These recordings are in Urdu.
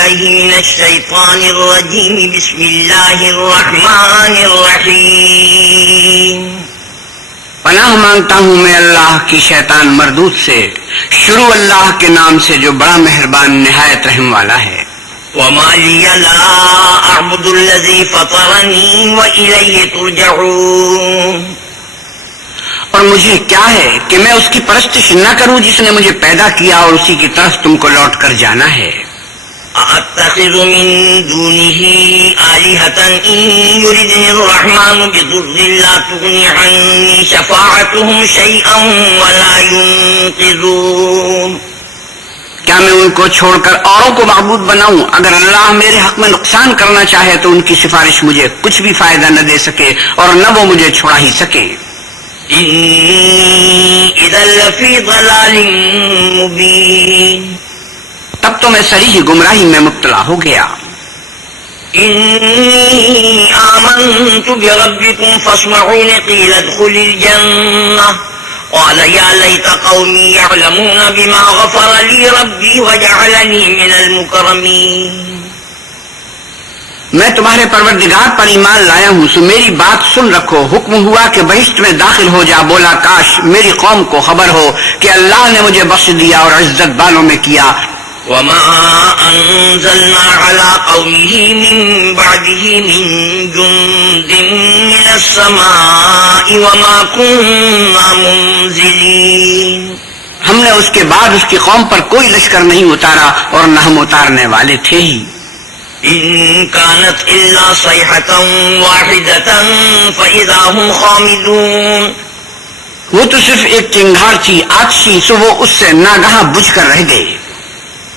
من الشیطان الرجیم بسم اللہ الرحمن الرحیم. پناہ مانگتا ہوں میں اللہ کی شیطان مردود سے. شروع اللہ کے نام سے جو بڑا مہربان نہایت رحم والا ہے. وما لی لا اعبد الذی فطرنی وإلیہ ترجعون. اور مجھے کیا ہے کہ میں اس کی پرستش نہ کروں جس نے مجھے پیدا کیا اور اسی کی طرف تم کو لوٹ کر جانا ہے. أَأَتَّخِذُ مِن دُونِهِ آلِهَةً إِن يُرِدْنِ الرَّحْمَنُ بِضُرٍّ لَّا تُغْنِ عَنِّي شَفَاعَتُهُمْ شَيْئًا وَلَا يُنقِذُونَ. کیا میں ان کو چھوڑ کر اوروں کو معبود بناؤں؟ اگر اللہ میرے حق میں نقصان کرنا چاہے تو ان کی سفارش مجھے کچھ بھی فائدہ نہ دے سکے اور نہ وہ مجھے چھڑا ہی سکے. إِنِّي إِذًا لَّفِي ضَلَالٍ مُّبِينٍ. تب تو میں صریح گمراہی میں مبتلا ہو گیا. إِنِّي آمَنتُ بِرَبِّكُمْ فَاسْمَعُونِ قِيلَ ادْخُلِ الْجَنَّةَ قَالَ يَا لَيْتَ قَوْمِي يَعْلَمُونَ بِمَا غَفَرَ لِي رَبِّي وَجَعَلَنِي مِنَ الْمُكْرَمِينَ. میں تمہارے پروردگار پر ایمان لایا ہوں سو میری بات سن رکھو. حکم ہوا کہ بہشت میں داخل ہو جا. بولا کاش میری قوم کو خبر ہو کہ اللہ نے مجھے بخش دیا اور عزت والوں میں کیا. وما أنزلنا على قومه من بعده من جند من السماء وما كنا منزلين. ہم نے اس کے بعد اس کی قوم پر کوئی لشکر نہیں اتارا اور نہ ہم اتارنے والے تھے ہی. إن كانت إلا صيحة واحدة فإذا هم خامدون. وہ تو صرف ایک چنگھار تھی آتشی سو وہ اس سے ناگہاں بجھ کر رہ گئے.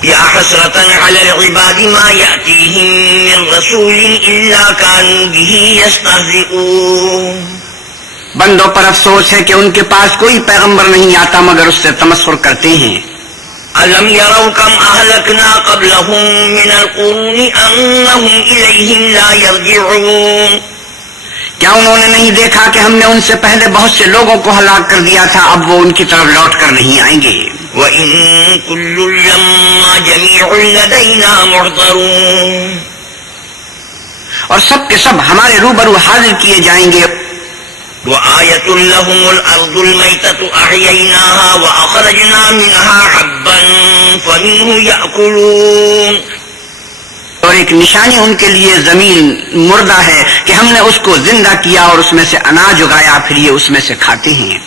يا حسرة على العباد ما يأتيهم من رسول إلا كانوا به يستهزئون. بندوں پر افسوس ہے کہ ان کے پاس کوئی پیغمبر نہیں آتا مگر اس سے تمسخر کرتے ہیں. ألم يروا كم أهلكنا قبلهم من القرون أنهم إليهم لا يرجعون. کیا انہوں نے نہیں دیکھا کہ ہم نے ان سے پہلے بہت سے لوگوں کو ہلاک کر دیا تھا اب وہ ان کی طرف لوٹ کر نہیں آئیں گے. وَإِن كُلٌّ لَّمَّا جَمِيعٌ لَّدَيْنَا مُحْضَرُونَ. اور سب کے سب ہمارے روبرو حاضر کیے جائیں گے. وَآيَةٌ لَّهُمُ الْأَرْضُ الْمَيْتَةُ أَحْيَيْنَاهَا وَأَخْرَجْنَا مِنْهَا حَبًّا فَمِنْهُ يَأْكُلُونَ. اور ایک نشانی ان کے لیے زمین مردہ ہے کہ ہم نے اس کو زندہ کیا اور اس میں سے اناج اگایا پھر یہ اس میں سے کھاتے ہیں.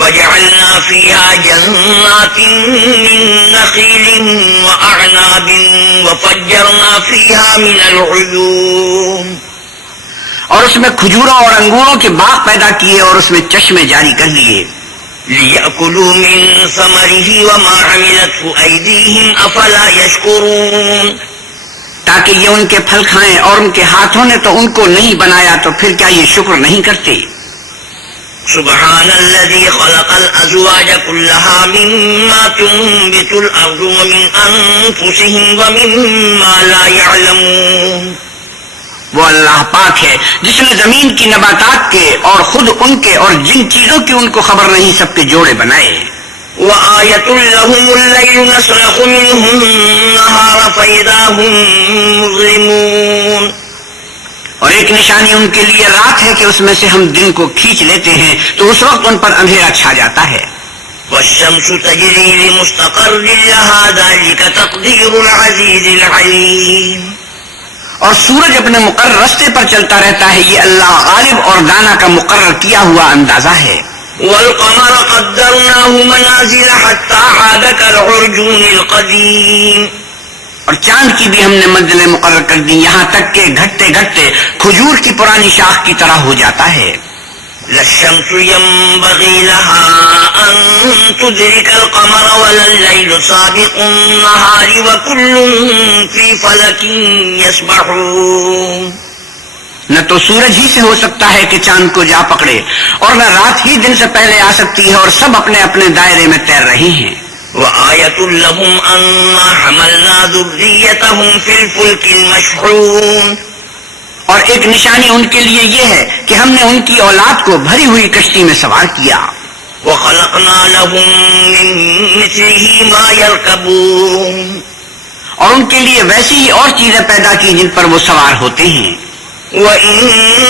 وَجَعَلْنَا فِيهَا جَنَّاتٍ مِّن نَّخِيلٍ وَأَعْنَابٍ وَفَجَّرْنَا فِيهَا مِنَ الْعُيُونِ. اور اس میں کھجوروں اور انگوروں کے باغ پیدا کیے اور اس میں چشمے جاری کر دیے. لِيَأْكُلُوا مِن ثَمَرِهِ وَمَا عَمِلَتْهُ أَيْدِيهِمْ أَفَلَا يَشْكُرُونَ. تاکہ یہ ان کے پھل کھائیں اور ان کے ہاتھوں نے تو ان کو نہیں بنایا تو پھر کیا یہ شکر نہیں کرتے. سبحان الذي خلق الأزواج كلها مما تنبت الأرض ومن أنفسهم ومما لا يعلمون. وہ اللہ پاک ہے جس نے زمین کی نباتات کے اور خود ان کے اور جن چیزوں کی ان کو خبر نہیں سب کے جوڑے بنائے. وآية لهم الليل نسلخ منه النهار فإذا هم مظلمون. اور ایک نشانی ان کے لیے رات ہے کہ اس میں سے ہم دن کو کھینچ لیتے ہیں تو اس وقت ان پر اندھیرا چھا جاتا ہے. والشمس تجري لمستقر لها ذلك تقدير العزيز العليم. اور سورج اپنے مقرر رستے پر چلتا رہتا ہے یہ اللہ غالب اور دانا کا مقرر کیا ہوا اندازہ ہے. والقمر قدرناه منازل حتى عاد كالعرجون القديم. اور چاند کی بھی ہم نے منزلیں مقرر کر دی یہاں تک کہ گھٹتے گھٹتے کھجور کی پرانی شاخ کی طرح ہو جاتا ہے. للشمس ينبغي لها أن تدرك القمر ولا الليل سابق النهار وكل في فلك يسبحون. نہ تو سورج ہی سے ہو سکتا ہے کہ چاند کو جا پکڑے اور نہ رات ہی دن سے پہلے آ سکتی ہے اور سب اپنے اپنے دائرے میں تیر رہے ہیں. وآية لهم أنا حملنا ذريتهم في الفلك المشحون. اور ایک نشانی ان کے لیے یہ ہے کہ ہم نے ان کی اولاد کو بھری ہوئی کشتی میں سوار کیا. وخلقنا لهم من مثله ما يركبون. اور ان کے لیے ویسی ہی اور چیزیں پیدا کی جن پر وہ سوار ہوتے ہیں. وَإِن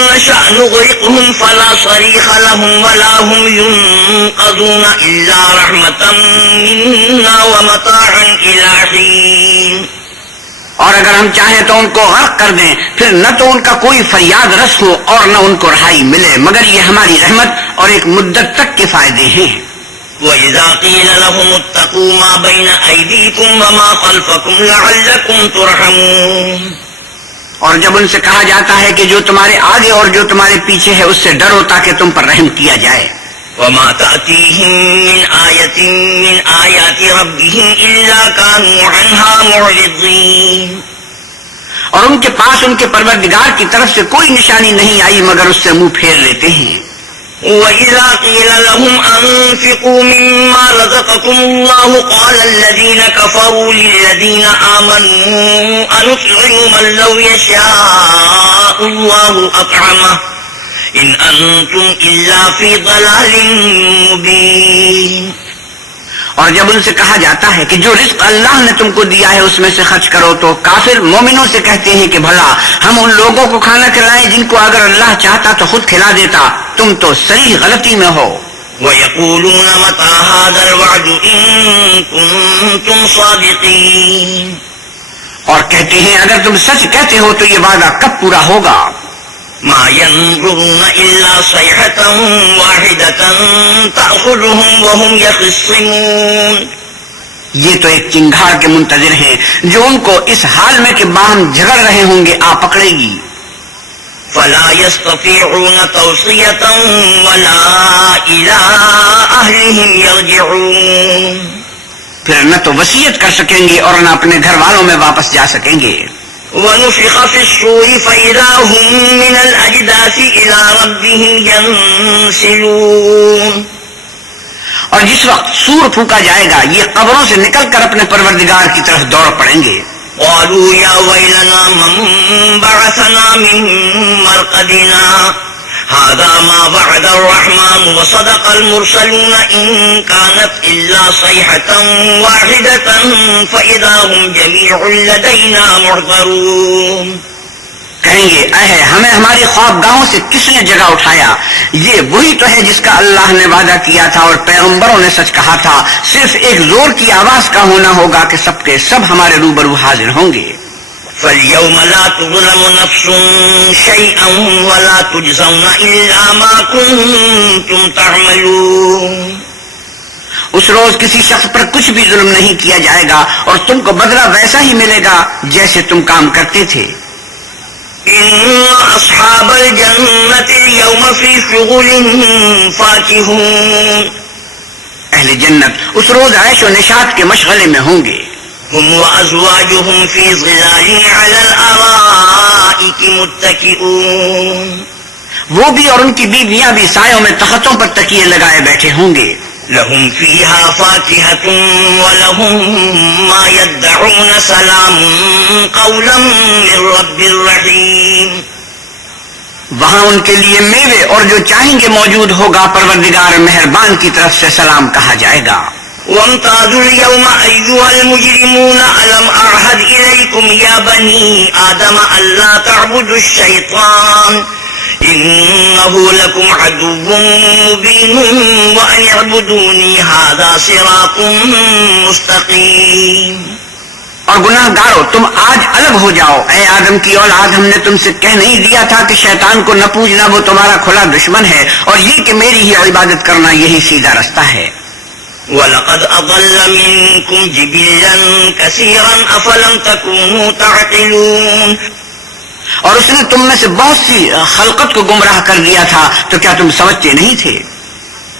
نَّشَأْ نُغْرِقْهُمْ فَلَا صَرِيخَ لَهُمْ وَلَا هُمْ يُنقَذُونَ إِلَّا رَحْمَةً مِنَّا وَمَتَاعًا إِلَىٰ حِينٍ. اور اگر ہم چاہیں تو ان کو غرق کر دیں، پھر نہ تو ان کا کوئی فریاد رس ہو اور نہ ان کو رہائی ملے، مگر یہ ہماری رحمت اور ایک مدت تک کے فائدے ہیں. وَإِذَا قِيلَ لَهُمُ اتَّقُوا مَا بَيْنَ أَيْدِيكُمْ وَمَا خَلْفَكُمْ لَعَلَّكُمْ تُرْحَمُونَ. اور جب ان سے کہا جاتا ہے کہ جو تمہارے آگے اور جو تمہارے پیچھے ہے اس سے ڈرو تاکہ تم پر رحم کیا جائے. وَمَا تَأْتِيهِم مِّنْ آيَةٍ مِّنْ آيَاتِ رَبِّهِمْ إِلَّا كَانُوا عَنْهَا مُعْرِضِينَ. اور ان کے پاس ان کے پروردگار کی طرف سے کوئی نشانی نہیں آئی مگر اس سے منہ پھیر لیتے ہیں. وَإِذَا قِيلَ لَهُمْ أَنفِقُوا مِمَّا رَزَقَكُمُ اللَّهُ قَالَ الَّذِينَ كَفَرُوا لِلَّذِينَ آمَنُوا أَنُطْعِمُ مَن لَّوْ يَشَاءُ اللَّهُ أَطْعَمَهُ إِنْ أَنتُمْ إِلَّا فِي ضَلَالٍ مُّبِينٍ. اور جب ان سے کہا جاتا ہے کہ جو رزق اللہ نے تم کو دیا ہے اس میں سے خرچ کرو تو کافر مومنوں سے کہتے ہیں کہ بھلا ہم ان لوگوں کو کھانا کھلائیں جن کو اگر اللہ چاہتا تو خود کھلا دیتا، تم تو صریح غلطی میں ہو. وَيَقُولُونَ مَتَىٰ هَٰذَا الْوَعْدُ إِن كُنتُمْ صَادِقِينَ. اور کہتے ہیں اگر تم سچ کہتے ہو تو یہ وعدہ کب پورا ہوگا؟ مَا يَنظُرُونَ إِلَّا صَيْحَةً وَاحِدَةً تَأْخُذُهُمْ وَهُمْ يَخِصِّمُونَ. یہ تو ایک چنگھاڑ کے منتظر ہیں جو ان کو اس حال میں کہ باہم جھگڑ رہے ہوں گے آ پکڑے گی. فَلَا يَسْتَطِيعُونَ تَوْصِيَةً وَلَا إِلَىٰ أَهْلِهِمْ يَرْجِعُونَ. پھر نہ تو وصیت کر سکیں گے اور نہ اپنے گھر والوں میں واپس جا سکیں گے. وَنُفِخَ فِي الصُّورِ فَإِذَا هُم مِّنَ الْأَجْدَاثِ إِلَىٰ رَبِّهِمْ يَنسِلُونَ. اور جس وقت سور پھونکا جائے گا یہ قبروں سے نکل کر اپنے پروردگار کی طرف دوڑ پڑیں گے. قَالُوا يَا وَيْلَنَا مَن بَعَثَنَا مِن مَّرْقَدِنَا هَٰذَا مَا وَعَدَ الرَّحْمَٰنُ وَصَدَقَ الْمُرْسَلُونَ إِن كَانَتْ إِلَّا صَيْحَةً وَاحِدَةً فَإِذَا هُمْ جَمِيعٌ لَّدَيْنَا مُحْضَرُونَ. کہیں گے اے ہمیں ہماری خوابگاہوں سے کس نے جگہ اٹھایا؟ یہ وہی تو ہے جس کا اللہ نے وعدہ کیا تھا اور پیغمبروں نے سچ کہا تھا. صرف ایک زور کی آواز کا ہونا ہوگا کہ سب کے سب ہمارے روبرو حاضر ہوں گے. فَالْيَوْمَ لَا تُظْلَمُ نَفْسٌ شَيْئًا وَلَا تُجْزَوْنَ إِلَّا مَا كُنتُمْ تَعْمَلُونَ. اس روز کسی شخص پر کچھ بھی ظلم نہیں کیا جائے گا اور تم کو بدلہ ویسا ہی ملے گا جیسے تم کام کرتے تھے. إِنَّ أَصْحَابَ الْجَنَّةِ الْيَوْمَ فِي شُغُلٍ فَاكِهُونَ. اہل جنت اس روز عیش و نشاط کے مشغلے میں ہوں گے. هُمْ وَأَزْوَاجُهُمْ فِي ظِلَالٍ عَلَى الْأَرَائِكِ مُتَّكِئُونَ. وہ بھی اور ان کی بیویاں بھی سایوں میں تختوں پر تکیے لگائے بیٹھے ہوں گے. لَهُمْ فِيهَا فَاكِهَةٌ وَلَهُم مَّا يَدَّعُونَ سَلَامٌ قَوْلًا مِّن رَّبٍّ رَّحِيمٍ. وہاں ان کے لیے میوے اور جو چاہیں گے موجود ہوگا، پروردگار مہربان کی طرف سے سلام کہا جائے گا. وَامْتَازُوا الْيَوْمَ أَيُّهَا الْمُجْرِمُونَ أَلَمْ أَعْهَدْ إِلَيْكُمْ يَا بَنِي آدَمَ أَلَّا تَعْبُدُوا الشَّيْطَانَ إِنَّهُ لَكُمْ عَدُوٌّ مُّبِينٌ وَأَنِ اعْبُدُونِي هَٰذَا صِرَاطٌ مُّسْتَقِيمٌ. اور گناہ گارو تم آج الگ ہو جاؤ. اے آدم کی اولاد، ہم نے تم سے کہہ نہیں دیا تھا کہ شیطان کو نہ پوجنا، وہ تمہارا کھلا دشمن ہے، اور یہ کہ میری ہی عبادت کرنا یہی سیدھا رستہ ہے. وَلَقَدْ أَضَلَّ مِنكُمْ جِبِلًّا كَثِيرًا أَفَلَمْ تَكُونُوا تَعْقِلُونَ. اور اس نے تم میں سے بہت سی خلقت کو گمراہ کر دیا تھا، تو کیا تم سمجھتے نہیں تھے؟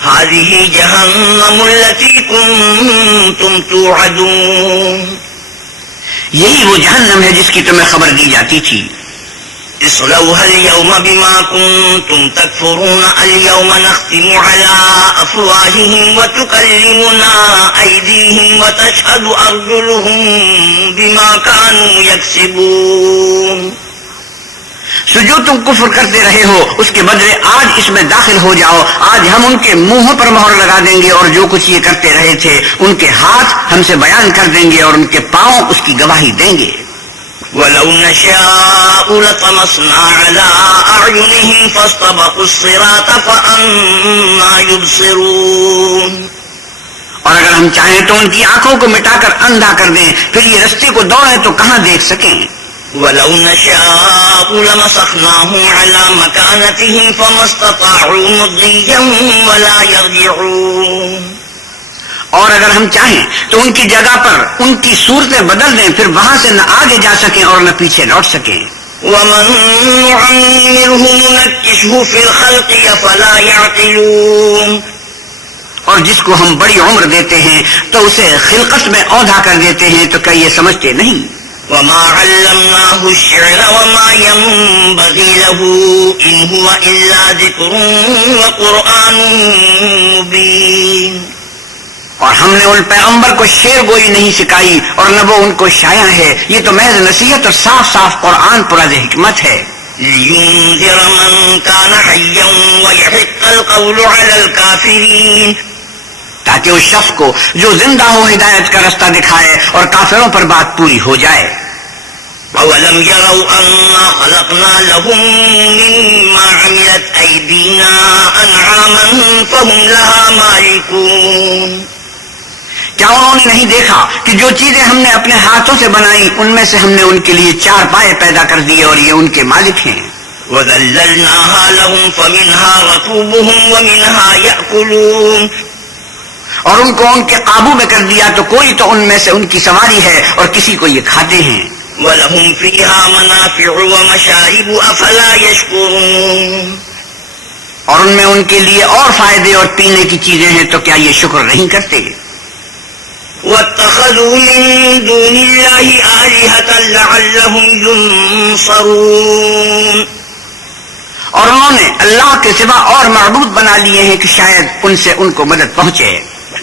هَٰذِهِ جَهَنَّمُ الَّتِي كُنتُمْ تُوعَدُونَ. یہی وہ جہنم ہے جس کی تمہیں خبر دی جاتی تھی. اصلوها اليوم بما كنتم تكفرون اليوم نختم على أفواههم وتكلمنا أيديهم وتشهد أرجلهم بما كانوا يكسبون. سو جو تم کفر کرتے رہے ہو اس کے بدلے آج اس میں داخل ہو جاؤ. آج ہم ان کے منہوں پر مہر لگا دیں گے اور جو کچھ یہ کرتے رہے تھے ان کے ہاتھ ہم سے بیان کر دیں گے اور ان کے پاؤں اس کی گواہی دیں گے. وَلَوْ نَشَاءُ لَطَمَسْنَا عَلَىٰ أَعْيُنِهِمْ فَاسْتَبَقُوا الصِّرَاطَ فَأَنَّىٰ يُبْصِرُونَ. اور اگر ہم چاہیں تو ان کی آنکھوں کو مٹا کر اندھا کر دیں, پھر یہ رستے کو دوڑیں تو کہاں دیکھ سکیں. وَلَوْ نَشَاءُ لَمَسَخْنَاهُمْ عَلَىٰ مَكَانَتِهِمْ فَمَا اسْتَطَاعُوا مُضِيًّا وَلَا يَرْجِعُونَ. اور اگر ہم چاہیں تو ان کی جگہ پر ان کی صورتیں بدل دیں, پھر وہاں سے نہ آگے جا سکیں اور نہ پیچھے لوٹ سکیں. وَمَن نُّعَمِّرْهُ نُنَكِّسْهُ فِي الْخَلْقِ أَفَلَا يَعْقِلُونَ. اور جس کو ہم بڑی عمر دیتے ہیں تو اسے خلقت میں اوندھا کر دیتے ہیں, تو کیا یہ سمجھتے نہیں؟ وَمَا عَلَّمْنَاهُ الشِّعْرَ وَمَا يَنبَغِي لَهُ إِنْ هُوَ إِلَّا ذِكْرٌ وَقُرْآنٌ مُّبِينٌ. اور ہم نے ان پیغمبر کو شعر گوئی نہیں سکھائی اور نہ وہ ان کو شاعر ہے, یہ تو محض نصیحت اور صاف صاف قرآن پرز حکمت ہے. لِيُنذِرَ مَن كَانَ حَيًّا وَيَحِقَّ الْقَوْلُ عَلَى الْكَافِرِينَ. تاکہ اس شخص کو جو زندہ ہو ہدایت کا رستہ دکھائے اور کافروں پر بات پوری ہو جائے. أَوَلَمْ يَرَوْا أَنَّا خَلَقْنَا لَهُم مِّمَّا عَمِلَتْ أَيْدِينَا أَنْعَامًا فَهُمْ لَهَا مَالِكُونَ. کیا انہوں نے نہیں دیکھا کہ جو چیزیں ہم نے اپنے ہاتھوں سے بنائی ان میں سے ہم نے ان کے لیے 4 پائے پیدا کر دیے اور یہ ان کے مالک ہیں. وَذَلَّلْنَاهَا لَهُمْ فَمِنْهَا رَكُوبُهُمْ وَمِنْهَا يَأْكُلُونَ. اور ان کو ان کے قابو میں کر دیا تو کوئی تو ان میں سے ان کی سواری ہے اور کسی کو یہ کھاتے ہیں. وَلَهُمْ فِيهَا مَنَافِعُ وَمَشَارِبُ أَفَلَا يَشْكُرُونَ. اور ان میں ان کے لیے اور فائدے اور پینے کی چیزیں ہیں, تو کیا یہ شکر نہیں کرتے؟ وَاتَّخَذُوا مِن دُونِ اللَّهِ آلِهَةً لَعَلَّهُمْ يُنصَرُونَ. اور انہوں نے اللہ کے سوا اور معبود بنا لیے ہیں کہ شاید ان سے ان کو مدد پہنچے.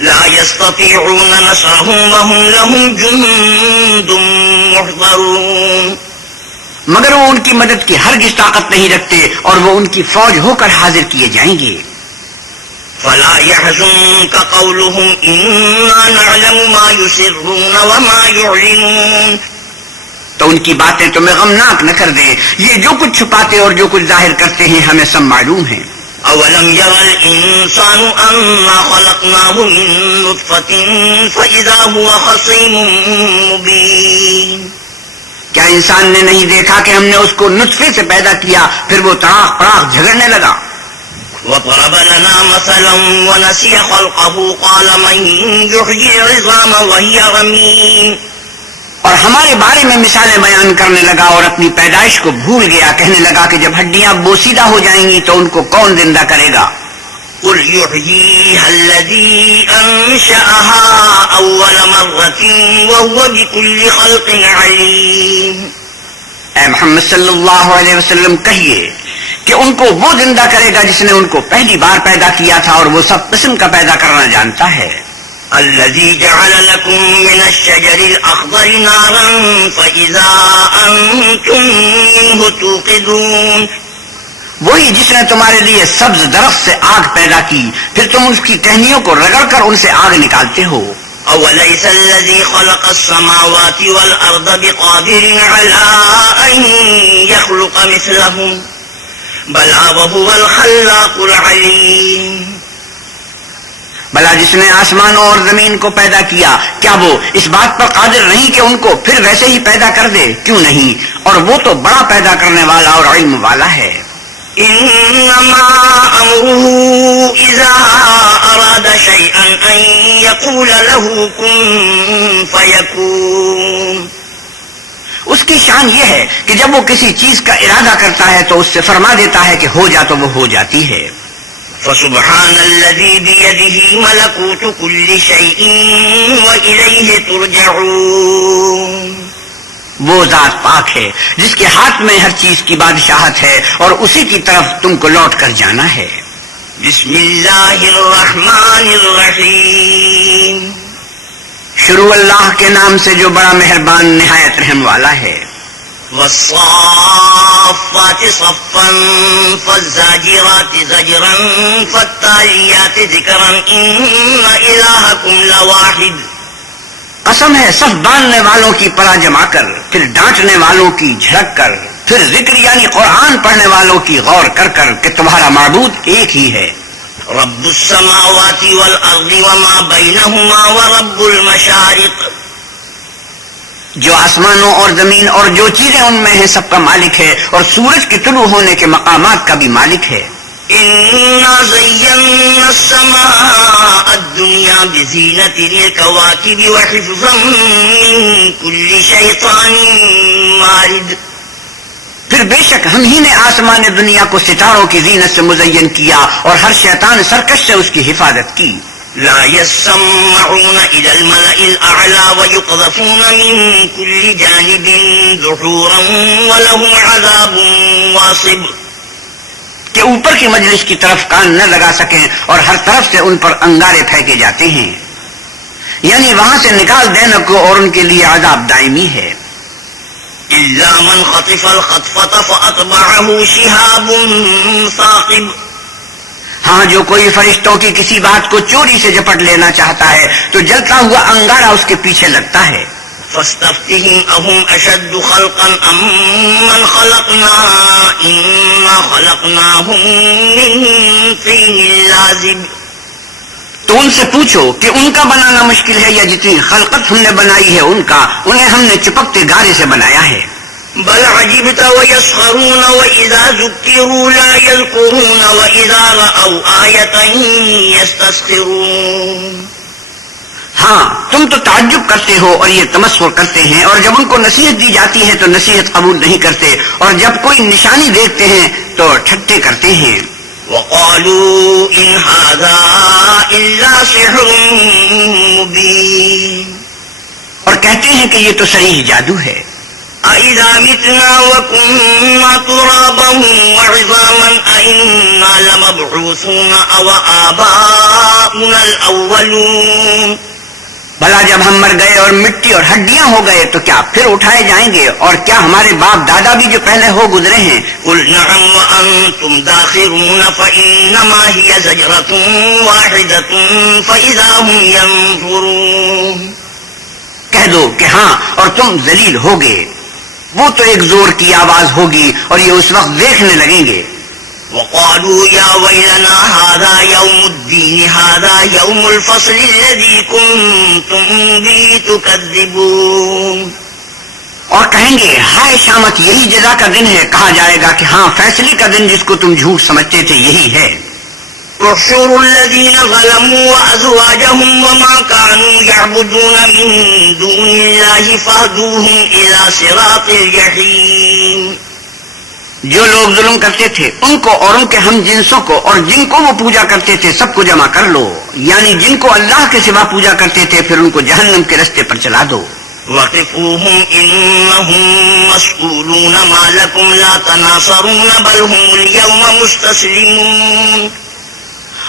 لا يستطيعون نصرهم وهم لهم جند محضرون. مگر وہ ان کی مدد کی ہرگز طاقت نہیں رکھتے اور وہ ان کی فوج ہو کر حاضر کیے جائیں گے. فلا يحزنك قولهم إنا نعلم ما يسرون وما يعلنون. تو ان کی باتیں تمہیں غمناک نہ کر دیں, یہ جو کچھ چھپاتے اور جو کچھ ظاہر کرتے ہیں ہمیں سب معلوم ہے. أولم ير الإنسان أنا خلقناه من نطفة فإذا هو خصيم مبين. کیا انسان نے نہیں دیکھا کہ ہم نے اس کو نطفے سے پیدا کیا, پھر وہ تڑاق پڑاق جھگڑنے لگا. وضرب لنا مثلا ونسي خلقه قال من يحيي العظام وهي رميم. اور ہمارے بارے میں مثالیں بیان کرنے لگا اور اپنی پیدائش کو بھول گیا, کہنے لگا کہ جب ہڈیاں بوسیدہ ہو جائیں گی تو ان کو کون زندہ کرے گا؟ قل يحييها الذي أنشأها أول مرة وهو بكل خلق عليم. اے محمد صلی اللہ علیہ وسلم کہیے کہ ان کو وہ زندہ کرے گا جس نے ان کو پہلی بار پیدا کیا تھا اور وہ سب قسم کا پیدا کرنا جانتا ہے. الذي جعل لكم من الشجر الأخضر نارا فإذا أنتم منه توقدون. وہی جس نے تمہارے لیے سبز درخت سے آگ پیدا کی, پھر تم اس کی ٹہنیوں کو رگڑ کر ان سے آگ نکالتے ہو. أوليس الذي خلق السماوات والأرض بقادر على أن يخلق مثلهم بلى وهو الخلاق العليم. بھلا جس نے آسمانوں اور زمین کو پیدا کیا, کیا وہ اس بات پر قادر نہیں کہ ان کو پھر ویسے ہی پیدا کر دے؟ کیوں نہیں, اور وہ تو بڑا پیدا کرنے والا اور علم والا ہے. إنما أمره إذا أراد شيئا أن يقول له كن فيكون. اس کی شان یہ ہے کہ جب وہ کسی چیز کا ارادہ کرتا ہے تو اس سے فرما دیتا ہے کہ ہو جا, تو وہ ہو جاتی ہے. فسبحان الذي بيده ملكوت كل شيء وإليه ترجعون. وہ ذات پاک ہے جس کے ہاتھ میں ہر چیز کی بادشاہت ہے اور اسی کی طرف تم کو لوٹ کر جانا ہے. بسم اللہ الرحمن الرحیم. شروع اللہ کے نام سے جو بڑا مہربان نہایت رحم والا ہے. والصافات صفا فالزاجرات زجرا فالتاليات ذكرا إن إلهكم لواحد. قسم ہے صف باندھنے والوں کی پناہ جما کر، پھر ڈانٹنے والوں کی جھڑک کر، پھر ذکر یعنی قرآن پڑھنے والوں کی غور کر کر کہ تمہارا معبود ایک ہی ہے. رب السماوات والأرض وما بينهما ورب المشارق. جو آسمانوں اور زمین اور جو چیزیں ان میں ہیں سب کا مالک ہے، اور سورج کے طلوع ہونے کے مقامات کا بھی مالک ہے. إنا زينا السماء الدنيا بزينة الكواكب وحفظا من كل شيطان مارد. پھر بے شک ہم ہی نے آسمان دنیا کو ستاروں کی زینت سے مزین کیا اور ہر شیطان سرکش سے اس کی حفاظت کی. لا يسمعون إلى الملأ الأعلى ويقذفون من كل جانب دحورا ولهم عذاب واصب. کہ اوپر کی مجلس کی طرف کان نہ لگا سکیں اور ہر طرف سے ان پر انگارے پھینکے جاتے ہیں، یعنی وہاں سے نکال دینے کو، اور ان کے لیے عذاب دائمی ہے. إلا من خطف الخطفة فأتبعه شهاب ثاقب. ہاں جو کوئی فرشتوں کی کسی بات کو چوری سے جپٹ لینا چاہتا ہے تو جلتا ہوا انگارہ اس کے پیچھے لگتا ہے. فاستفتهم أهم أشد خلقا أم من خلقنا إنا خلقناهم من طين لازب. تو ان سے پوچھو کہ ان کا بنانا مشکل ہے یا جتنی خلقت ہم نے بنائی ہے ان کا، انہیں ہم نے چپکتے گارے سے بنایا ہے. بل عجبت ويسخرون وإذا ذكروا لا يذكرون وإذا رأوا آية يستسخرون. ہاں تم تو تعجب کرتے ہو اور یہ تمسخر کرتے ہیں، اور جب ان کو نصیحت دی جاتی ہے تو نصیحت قبول نہیں کرتے، اور جب کوئی نشانی دیکھتے ہیں تو ٹھٹے کرتے ہیں. وقالوا إن هذا إلا سحر مبين. اور کہتے ہیں کہ یہ تو صحیح جادو ہے. أَإِذَا مِتْنَا وَكُنَّا تُرَابًا وَعِظَامًا أَإِنَّا لَمَبْعُوثُونَ أَوْ آبَاؤُنَا الْأَوَّلُونَ. بھلا جب ہم مر گئے اور مٹی اور ہڈیاں ہو گئے تو کیا پھر اٹھائے جائیں گے، اور کیا ہمارے باپ دادا بھی جو پہلے ہو گزرے ہیں؟ قُلْ نَعَمْ وَأَنْتُمْ دَاخِرُونَ فَإِنَّمَا هِيَ زَجْرَةٌ وَاحِدَةٌ فَإِذَا هُمْ يَنْظُرُونَ. کہہ دو کہ ہاں اور تم ذلیل ہوگے، وہ تو ایک زور کی آواز ہوگی اور یہ اس وقت دیکھنے لگیں گے. وقالوا يا ويلنا هذا يوم الدين هذا يوم الفصل الذي كنتم به تكذبون. اور کہیں گے ہائے شامت، یہی جزا کا دن ہے. کہا جائے گا کہ ہاں فیصلے کا دن جس کو تم جھوٹ سمجھتے تھے یہی ہے. احشروا الذين ظلموا وأزواجهم وما كانوا يعبدون من دون الله فاهدوهم إلى صراط الجحيم. جو لوگ ظلم کرتے تھے ان کو اور ان کے ہم جنسوں کو اور جن کو وہ پوجا کرتے تھے سب کو جمع کر لو، یعنی جن کو اللہ کے سوا پوجا کرتے تھے پھر ان کو جہنم کے رستے پر چلا دو. وقفوهم إنهم مسؤولون ما لكم لا تناصرون بل هم اليوم مستسلمون.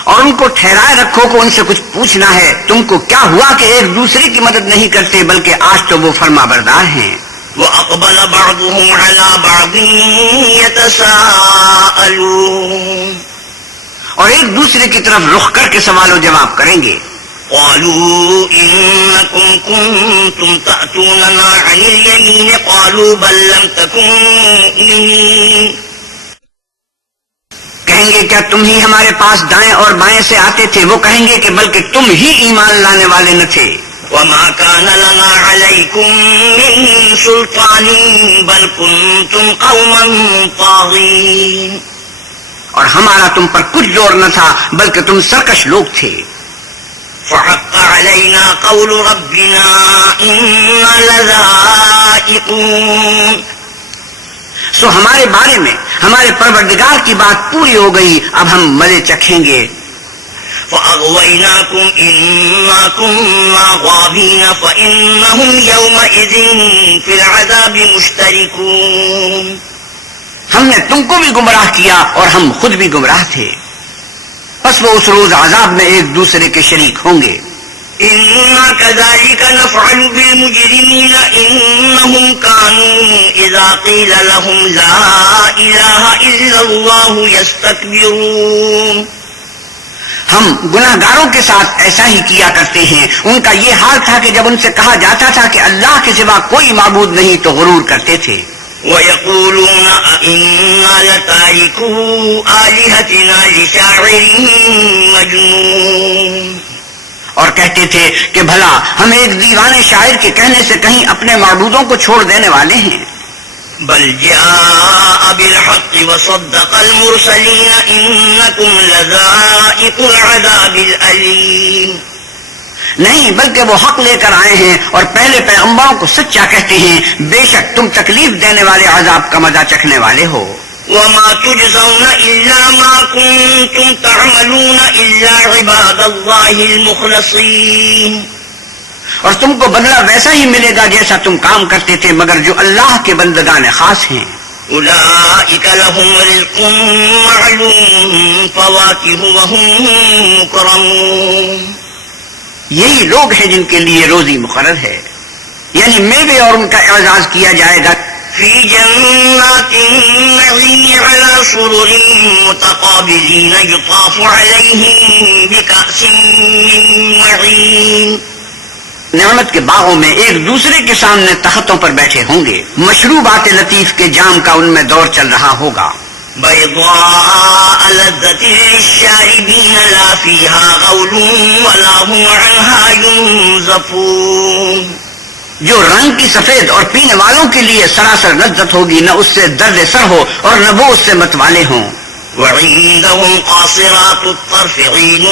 اور ان کو ٹھہرائے رکھو کہ ان سے کچھ پوچھنا ہے، تم کو کیا ہوا کہ ایک دوسرے کی مدد نہیں کرتے بلکہ آج تو وہ فرما بردار ہیں. وَأَقْبَلَ بَعْضُهُمْ عَلَى بَعْضٍ يَتَسَاءَلُونَ. اور ایک دوسرے کی طرف رخ کر کے سوال و جواب کریں گے. قالوا إنكم كنتم تأتوننا عن اليمين قالوا بل لم تكونوا مؤمنين. کہیں گے کیا تم ہی ہمارے پاس دائیں اور بائیں سے آتے تھے؟ وہ کہیں گے کہ بلکہ تم ہی ایمان لانے والے نہ تھے. وما كان لنا عليكم من سلطان بل كنتم قوما طاغين. اور ہمارا تم پر کچھ زور نہ تھا بلکہ تم سرکش لوگ تھے. فحق علينا قول ربنا إنا لذائقون. سو ہمارے بارے میں ہمارے پروردگار کی بات پوری ہو گئی، اب ہم مزے چکھیں گے. فأغويناكم إنا كنا غابين فإنهم يومئذ في العذاب مشتركون. ہم نے تم کو بھی گمراہ کیا اور ہم خود بھی گمراہ تھے، پس وہ اس روز عذاب میں ایک دوسرے کے شریک ہوں گے. إنا كذلك نفعل بالمجرمين إنهم كانوا إذا قيل لهم لا إله إلا الله يستكبرون. ہم گناہ گاروں کے ساتھ ایسا ہی کیا کرتے ہیں. ان کا یہ حال تھا کہ جب ان سے کہا جاتا تھا کہ اللہ کے سوا کوئی معبود نہیں تو غرور کرتے تھے. وَيَقُولُونَ أَإِنَّا لَتَارِكُو آلِهَتِنَا لِشَاعِرٍ مَجْنُونٍ. اور کہتے تھے کہ بھلا ہم ایک دیوانے شاعر کے کہنے سے کہیں اپنے معبودوں کو چھوڑ دینے والے ہیں. بل جاء بالحق وصدق المرسلين إنكم لذائق العذاب الأليم. نہیں بلکہ وہ حق لے کر آئے ہیں اور پہلے پیغمبروں کو سچا کہتے ہیں. بے شک تم تکلیف دینے والے عذاب کا مزہ چکھنے والے ہو. وما تجزون إلا ما كنتم تعملون إلا عباد الله المخلصين. اور تم کو بدلہ ویسا ہی ملے گا جیسا تم کام کرتے تھے مگر جو اللہ کے بندگان خاص ہیں. أولئك لهم رزق معلوم فواكه وهم مكرمون. یہی لوگ ہیں جن کے لیے روزی مقرر ہے یعنی میوے اور ان کا اعزاز کیا جائے گا. في جنات النعيم على سرر متقابلين يطاف عليهم بكأس من معين. نعمت کے باغوں میں ایک دوسرے کے سامنے تختوں پر بیٹھے ہوں گے. مشروبات لطیف کے جام کا ان میں دور چل رہا ہوگا. بيضاء لذة للشاربين لا فيها غول ولا هم عنها ينزفون. جو رنگ کی سفید اور پینے والوں کے لیے سراسر لذت ہوگی. نہ اس سے درد سر ہو اور نہ وہ اس سے متوالے ہوں. وعندهم قاصرات الطرف عين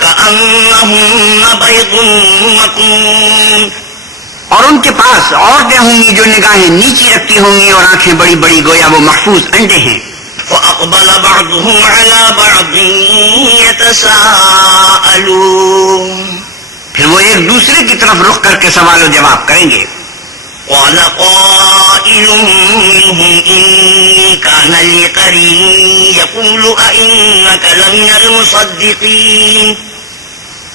كأنهن بيض مكنون. اور ان کے پاس عورتیں ہوں گی جو نگاہیں نیچی رکھتی ہوں گی اور آنکھیں بڑی بڑی گویا وہ محفوظ انڈے ہیں. فأقبل بعضهم على بعض يتساءلون. پھر وہ ایک دوسرے کی طرف رخ کر کے سوال و جواب کریں گے. قال قائل منهم إن كان لي قرين يقول أئنك لمن المصدقين.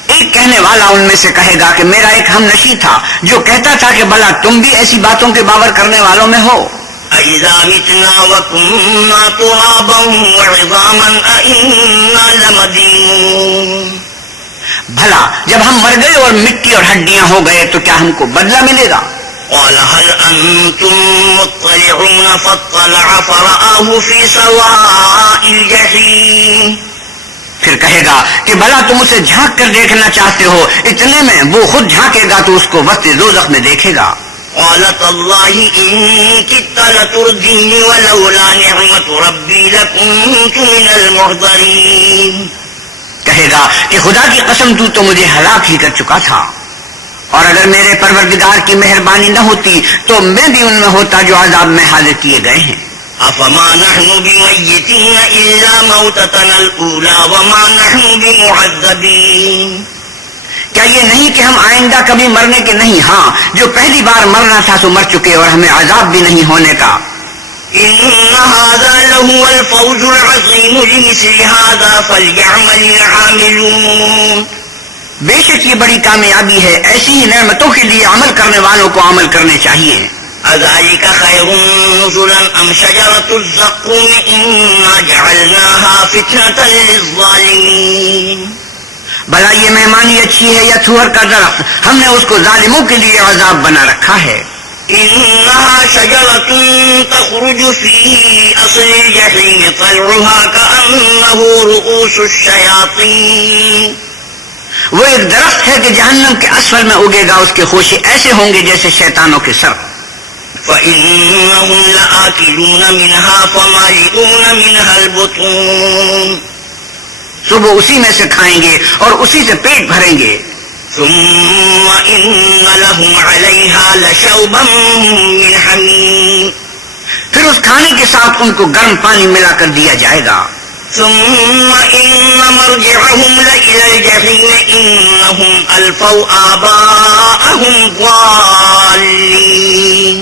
ایک کہنے والا ان میں سے کہے گا کہ میرا ایک ہم نشیں تھا جو کہتا تھا کہ بھلا تم بھی ایسی باتوں کے باور کرنے والوں میں ہو. أَإِذَا مِتْنَا وَكُنَّا تُرَابًا وَعِظَامًا أَإِنَّا لَمَدِينُونَ. بھلا جب ہم مر گئے اور مٹی اور ہڈیاں ہو گئے تو کیا ہم کو بدلہ ملے گا. قال هل أنتم مطلعون فاطلع فرآه في سواء الجحيم. پھر کہے گا کہ بھلا تم اسے جھانک کر دیکھنا چاہتے ہو. اتنے میں وہ خود جھانکے گا تو اس کو وقت دوزخ میں دیکھے گا. قال تالله إن كدت لترديني ولولا نعمة ربي لكنت من المحضرين. کہے گا کہ خدا کی قسم تو مجھے ہلاک ہی کر چکا تھا اور اگر میرے پروردگار کی مہربانی نہ ہوتی تو میں بھی ان میں ہوتا جو عذاب میں حاضر کیے گئے ہیں. أفما نحن بميتين إلا موتتنا الأولى وما نحن بمعذبين. کیا یہ نہیں کہ ہم آئندہ کبھی مرنے کے نہیں. ہاں جو پہلی بار مرنا تھا تو مر چکے اور ہمیں عذاب بھی نہیں ہونے کا. إن هذا لهو الفوز العظيم لمثل هذا فليعمل العاملون. بے شک یہ بڑی کامیابی ہے. ایسی ہی نعمتوں کے لیے عمل کرنے والوں کو عمل کرنے چاہیے. أذلك خير نزلا أم شجرة الزقوم إنا جعلناها فتنة للظالمين. بھلا یہ مہمانی اچھی ہے یا تھوہر کا درخت؟ ہم نے اس کو ظالموں کے لیے عذاب بنا رکھا ہے. إنها شجرة تخرج في أصل الجحيم طلعها كأنه رؤوس الشياطين. وہ ایک درخت ہے کہ جہنم کے اسفل میں اگے گا. اس کے خوشے ایسے ہوں گے جیسے شیطانوں کے سر. فإنهم لآكلون منها فمالئون منها البطون. تو وہ اسی میں سے کھائیں گے اور اسی سے پیٹ بھریں گے. ثم إن لهم عليها لشوبا من حميم. پھر اس کھانے کے ساتھ ان کو گرم پانی ملا کر دیا جائے گا. ثم إن مرجعهم لإلى الجحيم إنهم ألفوا آباءهم ضالين.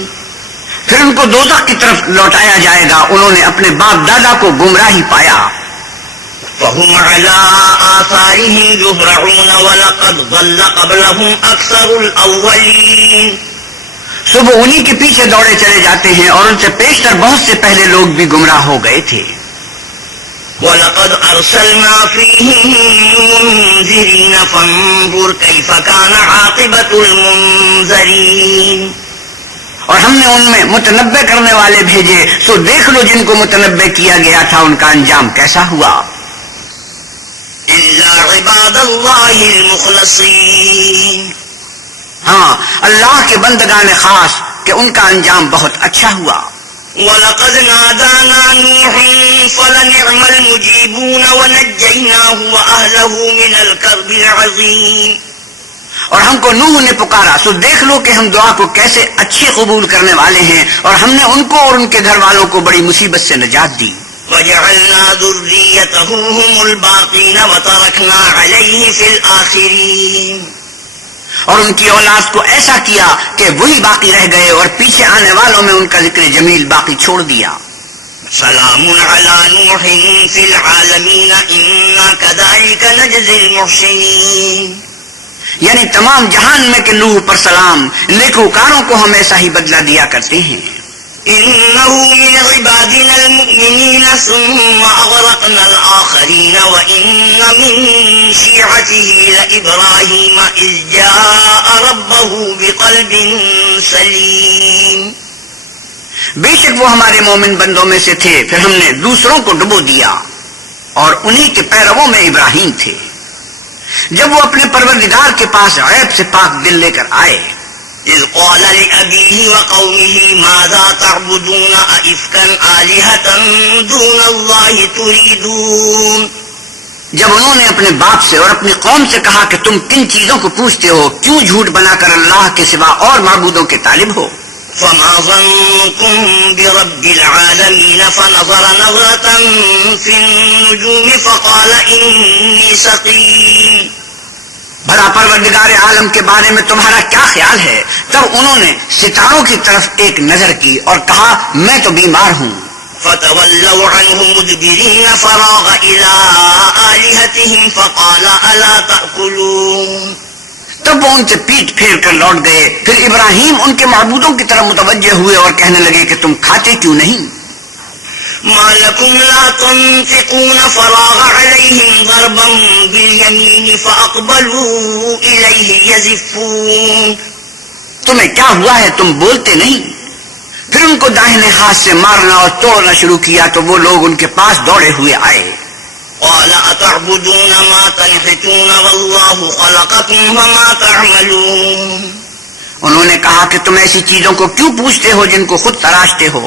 پھر ان کو دوزخ کی طرف لوٹایا جائے گا. انہوں نے اپنے باپ دادا کو گمراہی پایا. فهم على آثارهم يهرعون ولقد ضل قبلهم أكثر الأولين. صبح انہی کے پیچھے دوڑے چلے جاتے ہیں اور ان سے پیشتر بہت سے پہلے لوگ بھی گمراہ ہو گئے تھے. وَلَقَدْ أَرْسَلْنَا فِيهِمْ مُنذِرِينَ فَانظُرْ كَيْفَ كَانَ عَاقِبَةُ الْمُنذَرِينَ. اور ہم نے ان میں متنبع کرنے والے بھیجے، سو دیکھ لو جن کو متنبع کیا گیا تھا ان کا انجام کیسا ہوا. إِلَّا عِبَادَ اللَّهِ الْمُخْلَصِينَ. ہاں، اللہ کے بندگان خاص کہ ان کا انجام بہت اچھا ہوا. وَلَقَدْ نَادَانَا نُوحٌ فَلَنِعْمَ الْمُجِيبُونَ وَنَجَّيْنَاهُ وَأَهْلَهُ مِنَ الْكَرْبِ الْعَظِيمِ. اور ہم کو نوح نے پکارا، سو دیکھ لو کہ ہم دعا کو کیسے اچھی قبول کرنے والے ہیں، اور ہم نے ان کو اور ان کے گھر والوں کو بڑی مصیبت سے نجات دی. وَجَعَلْنَا ذُرِّيَّتَهُ هُمُ الْبَاقِينَ وَتَرَكْنَا عَلَيْهِ فِي الْآخِرِينَ. اور ان کی اولاد کو ایسا کیا کہ وہی باقی رہ گئے اور پیچھے آنے والوں میں ان کا ذکر جمیل باقی چھوڑ دیا. سلام علی نوح فی العالمین انا کذالک نجزی المحسنین. یعنی تمام جہان میں کہ نوح پر سلام، نیکوکاروں کو ہم ایسا ہی بدلہ دیا کرتے ہیں. انه من عبادنا المؤمنین ثم اغرقنا الاخرین وان من شیعته لابراہیم اذ جاء ربه بقلب سلیم. بے شک وہ ہمارے مومن بندوں میں سے تھے، پھر ہم نے دوسروں کو ڈبو دیا، اور انہی کے پیرووں میں ابراہیم تھے. جب وہ اپنے پروردگار کے پاس عیب سے پاک دل لے کر آئے. اذ قال لأبيه وقومه ماذا تعبدون أئفكا آلهة دون الله تريدون. جب انہوں نے اپنے باپ سے اور اپنی قوم سے کہا کہ تم کن چیزوں کو پوچھتے ہو، کیوں جھوٹ بنا کر اللہ کے سوا اور معبودوں کے طالب ہو. فما ظنكم برب العالمين فنظر نظرة في النجوم فقال إني سقيم. بھلا پروردگار عالم کے بارے میں تمہارا کیا خیال ہے؟ تب انہوں نے ستاروں کی طرف ایک نظر کی اور کہا میں تو بیمار ہوں. فتولوا عنه مدبرين فراغ إلى آلهتهم فقال ألا تأكلون. تب وہ ان سے پیٹ پھیر کر لوٹ گئے. پھر ابراہیم ان کے معبودوں کی طرف متوجہ ہوئے اور کہنے لگے کہ تم کھاتے کیوں نہیں؟ ما لكم لا تنفقون فراغ عليهم ضربا باليمين فأقبلوا إليه يزفون. تمہیں کیا ہوا ہے، تم بولتے نہیں؟ پھر ان کو داہنے ہاتھ سے مارنا اور توڑنا شروع کیا تو وہ لوگ ان کے پاس دوڑے ہوئے آئے. قال أتعبدون ما تنحتون والله خلقكم وما تعملون. انہوں نے کہا کہ تم ایسی چیزوں کو کیوں پوچھتے ہو جن کو خود تراشتے ہو،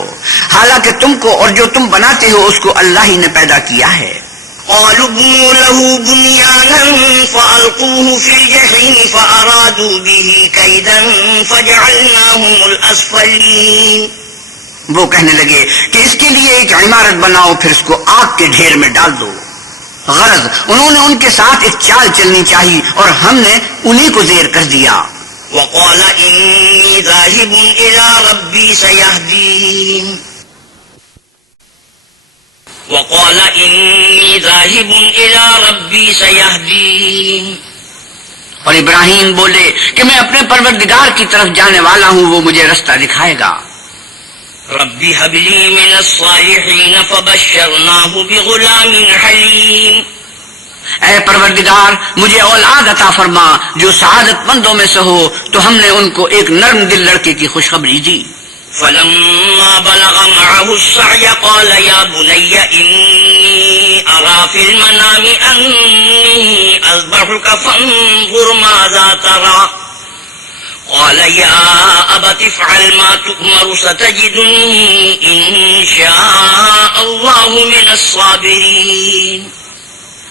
حالانکہ تم کو اور جو تم بناتے ہو اس کو اللہ ہی نے پیدا کیا ہے. قالوا ابنوا له بنيانا فألقوه في الجحيم فأرادوا به كيدا فجعلناهم الأسفلين. وہ کہنے لگے کہ اس کے لیے ایک عمارت بناؤ پھر اس کو آگ کے ڈھیر میں ڈال دو. غرض انہوں نے ان کے ساتھ ایک چال چلنی چاہی اور ہم نے انہی کو زیر کر دیا. وقال إني ذاهب إلى ربي سيهدين. وقال إني ذاهب إلى ربي سيهدين. اور ابراہیم بولے کہ میں اپنے پروردگار کی طرف جانے والا ہوں، وہ مجھے رستہ دکھائے گا. رب هب لي من الصالحين فبشرناه بغلام حليم. اے پروردگار مجھے اولاد عطا فرما جو سعادت مندوں میں سے ہو، تو ہم نے ان کو ایک نرم دل لڑکے کی خوشخبری دی. فلما بلغ معه السعي قال يا بني إني أرى في المنام أني أذبحك فانظر ماذا ترى. قال يا أبت افعل ما تؤمر ستجدني إن شاء الله من الصابرين.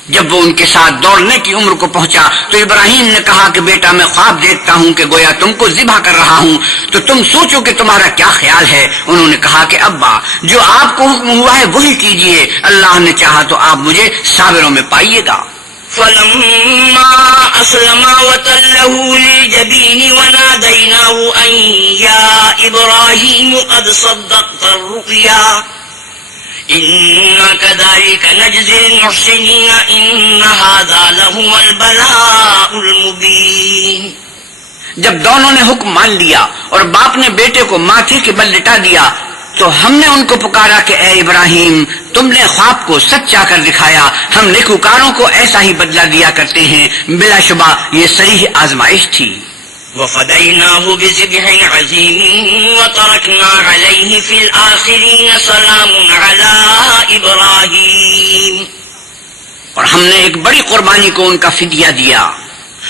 جب وہ ان کے ساتھ دوڑنے کی عمر کو پہنچا تو ابراہیم نے کہا کہ بیٹا میں خواب دیکھتا ہوں کہ گویا تم کو ذبح کر رہا ہوں، تو تم سوچو کہ تمہارا کیا خیال ہے. انہوں نے کہا کہ ابا جو آپ کو حکم ہوا ہے وہی کیجئے، اللہ نے چاہا تو آپ مجھے صابروں میں پائیے گا. فلما أسلما وتله للجبين وناديناه أن يا إبراهيم قد صدقت الرؤيا إنا كذلك نجزي المحسنين إن هذا لهو البلاء المبين. جب دونوں نے حکم مان لیا اور باپ نے بیٹے کو ماتھے کے بل لٹا دیا تو ہم نے ان کو پکارا کہ اے ابراہیم تم نے خواب کو سچا کر دکھایا، ہم نیکوکاروں کو ایسا ہی بدلہ دیا کرتے ہیں، بلا شبہ یہ صحیح آزمائش تھی۔ وفديناه بذبح عظيم وتركنا عليه في الآخرين سلام على إبراهيم۔ اور ہم نے ایک بڑی قربانی کو ان کا فدیہ دیا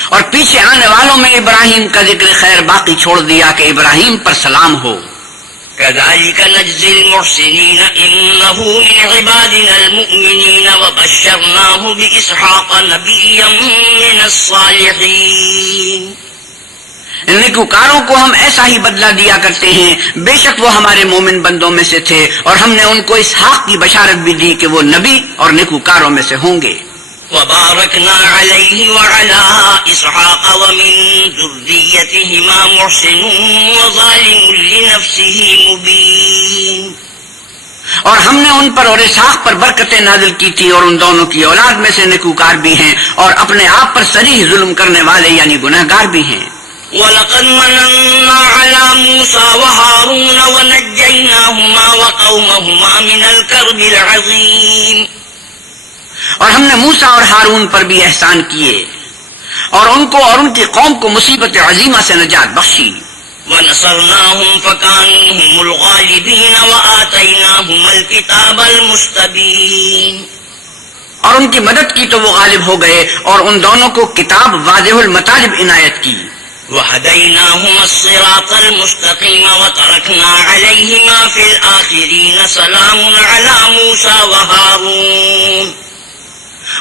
اور پیچھے آنے والوں میں ابراہیم کا ذکر خیر باقی چھوڑ دیا کہ ابراہیم پر سلام ہو۔ كذلك نجزي المحسنين إنه من عبادنا المؤمنين وبشرناه بإسحاق نبيا من الصالحين۔ ان نیکوکاروں کو ہم ایسا ہی بدلہ دیا کرتے ہیں، بے شک وہ ہمارے مومن بندوں میں سے تھے، اور ہم نے ان کو اسحاق کی بشارت بھی دی کہ وہ نبی اور نیکوکاروں میں سے ہوں گے۔ وباركنا عليه وعلى إسحاق ومن ذريتهما محسن وظالم لنفسه مبين۔ اور ہم نے ان پر اور اسحاق پر برکتیں نازل کی تھی، اور ان دونوں کی اولاد میں سے نیکوکار بھی ہیں اور اپنے آپ پر صریح ظلم کرنے والے یعنی گنہگار بھی ہیں۔ وَلَقَدْ مَنَنَّا عَلَى مُوسَى وَهَارُونَ وَنَجَّيْنَاهُمَا وَقَوْمَهُمَا مِنَ الْكَرْبِ الْعَظِيمِ۔ اور ہم نے موسیٰ اور ہارون پر بھی احسان کیے اور ان کو اور ان کی قوم کو مصیبت عظیمہ سے نجات بخشی۔ وَنَصَرْنَاهُمْ فَكَانُوا هُمُ الْغَالِبِينَ وَآتَيْنَاهُمَ الْكِتَابَ الْمُسْتَبِينَ۔ اور ان کی مدد کی تو وہ غالب ہو گئے اور ان دونوں کو کتاب واضح المطالب عنایت کی۔ وَهَدَيْنَاهُمَا الصِّرَاطَ الْمُسْتَقِيمَ وَتَرَكْنَا عَلَيْهِمَا فِي الْآخِرِينَ سَلَامٌ عَلَى مُوسَى وَهَارُونَ۔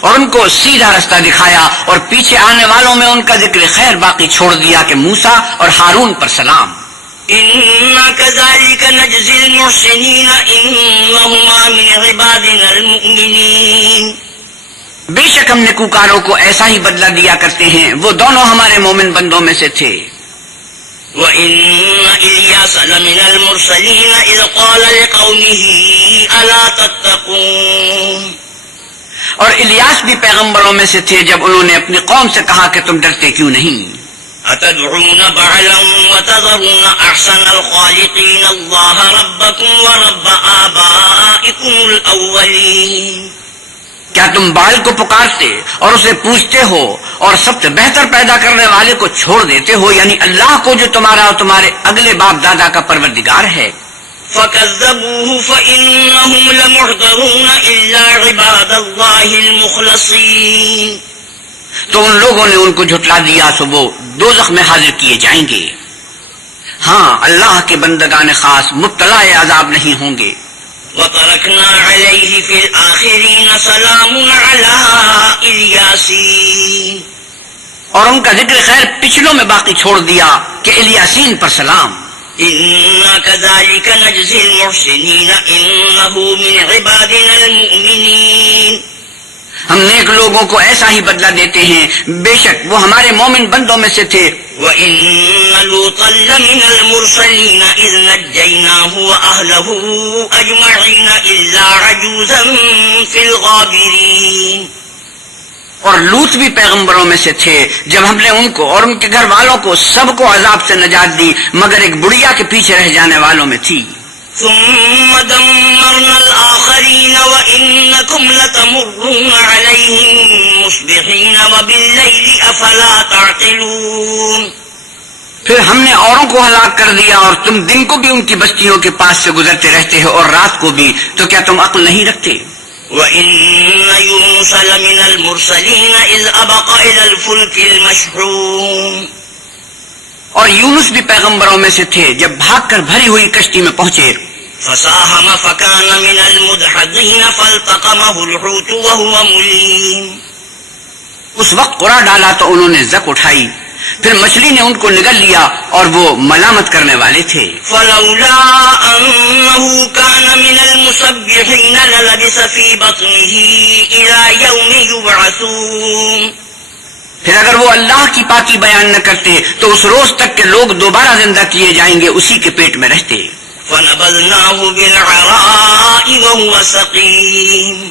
اور ان کو سیدھا رستہ دکھایا اور پیچھے آنے والوں میں ان کا ذکر خیر باقی چھوڑ دیا کہ موسیٰ اور ہارون پر سلام۔ إِنَّا كَذَلِكَ نَجْزِي الْمُحْسِنِينَ إِنَّهُمَا مِنْ عِبَادِنَا الْمُؤْمِنِينَ۔ بے شک ہم نیکوکاروں کو ایسا ہی بدلہ دیا کرتے ہیں، وہ دونوں ہمارے مومن بندوں میں سے تھے۔ وَإِنَّ إِلْيَاسَ لَمِنَ الْمُرْسَلِينَ إِذْ قَالَ لِقَوْمِهِ أَلَا تَتَّقُونَ۔ اور الیاس بھی پیغمبروں میں سے تھے جب انہوں نے اپنی قوم سے کہا کہ تم ڈرتے کیوں نہیں؟ أَتَدْعُونَ بَعْلًا وَتَذَرُونَ أَحْسَنَ الْخَالِقِينَ اللَّهَ رَبَّكُمْ وَرَبَّ آبَائِكُمُ الْأَوَّلِينَ۔ کیا تم بال کو پکارتے اور اسے پوچھتے ہو اور سب سے بہتر پیدا کرنے والے کو چھوڑ دیتے ہو، یعنی اللہ کو جو تمہارا اور تمہارے اگلے باپ دادا کا پروردگار ہے؟ فَكَذَّبُوهُ فَإِنَّهُمْ لَمُحْضَرُونَ إِلَّا عِبَادَ اللَّهِ الْمُخْلَصِينَ۔ تو ان لوگوں نے ان کو جھٹلا دیا تو وہ دوزخ میں حاضر کیے جائیں گے۔ ہاں، اللہ کے بندگان خاص مبتلا عذاب نہیں ہوں گے۔ وَتَرَكْنَا عَلَيْهِ فِي الْآخِرِينَ سَلَامٌ عَلَىٰ إِلْيَاسِينَ۔ اور ان کا ذکر خیر پچھلوں میں باقی چھوڑ دیا کہ الیاسین پر سلام۔ إِنَّا كَذَلِكَ نَجْزِي الْمُحْسِنِينَ إِنَّهُ مِنْ عِبَادِنَا الْمُؤْمِنِينَ۔ ہم نیک لوگوں کو ایسا ہی بدلہ دیتے ہیں، بے شک وہ ہمارے مومن بندوں میں سے تھے۔ وَإِنَّ لُوطًا لَّمِنَ الْمُرْسَلِينَ إِذْ نَجَّيْنَاهُ وَأَهْلَهُ أَجْمَعِينَ إِلَّا عَجُوزًا فِي الْغَابِرِينَ۔ اور لوط بھی پیغمبروں میں سے تھے جب ہم نے ان کو اور ان کے گھر والوں کو سب کو عذاب سے نجات دی، مگر ایک بڑھیا کے پیچھے رہ جانے والوں میں تھی۔ ثم دمرنا الآخرين وإنكم لتمرون عليهم مصبحين وبالليل أفلا تعقلون۔ پھر ہم نے اوروں کو ہلاک کر دیا اور تم دن کو بھی ان کی بستیوں کے پاس سے گزرتے رہتے ہو اور رات کو بھی، تو کیا تم عقل نہیں رکھتے؟ وَإِنَّ يُونُسَ لَمِنَ الْمُرْسَلِينَ إِذْ أَبَقَ إِلَى الْفُلْكِ الْمَشْحُونِ۔ اور یونس بھی پیغمبروں میں سے تھے جب بھاگ کر بھری ہوئی کشتی میں پہنچے۔ فَسَاهَمَ فَكَانَ مِنَ الْمُدْحَضِينَ فَالْتَقَمَهُ الْحُوتُ وَهُوَ مُلِيمٌ۔ اس وقت قرع ڈالا تو انہوں نے زک اٹھائی، پھر مچھلی نے ان کو نگل لیا اور وہ ملامت کرنے والے تھے۔ فَلَوْلَا أَنَّهُ كَانَ مِنَ الْمُسَبِّحِينَ لَلَبِثَ فِي بَطْنِهِ إِلَى يَوْمِ يُبْعَثُونَ۔ پھر اگر وہ اللہ کی پاکی بیان نہ کرتے تو اس روز تک کہ لوگ دوبارہ زندہ کیے جائیں گے اسی کے پیٹ میں رہتے۔ فَنَبَذْنَاهُ بِالْعَرَاءِ وَهُوَ سَقِيمٌ۔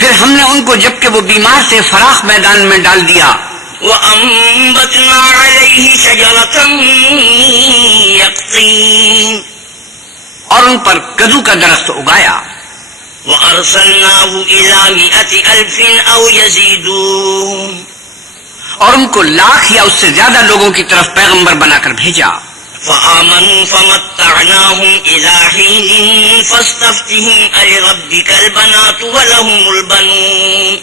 پھر ہم نے ان کو جبکہ وہ بیمار سے فراخ میدان میں ڈال دیا۔ وأنبتنا عليه شجرة من يقطين اور ان پر کدو کا درخت اگایا. وأرسلناه إلى 100,000 أو يزيدون اور ان کو لاکھ یا اس سے زیادہ لوگوں کی طرف پیغمبر بنا کر بھیجا. فآمنوا فمتعناهم إلى حين فاستفتهم ألربك البنات ولهم البنون.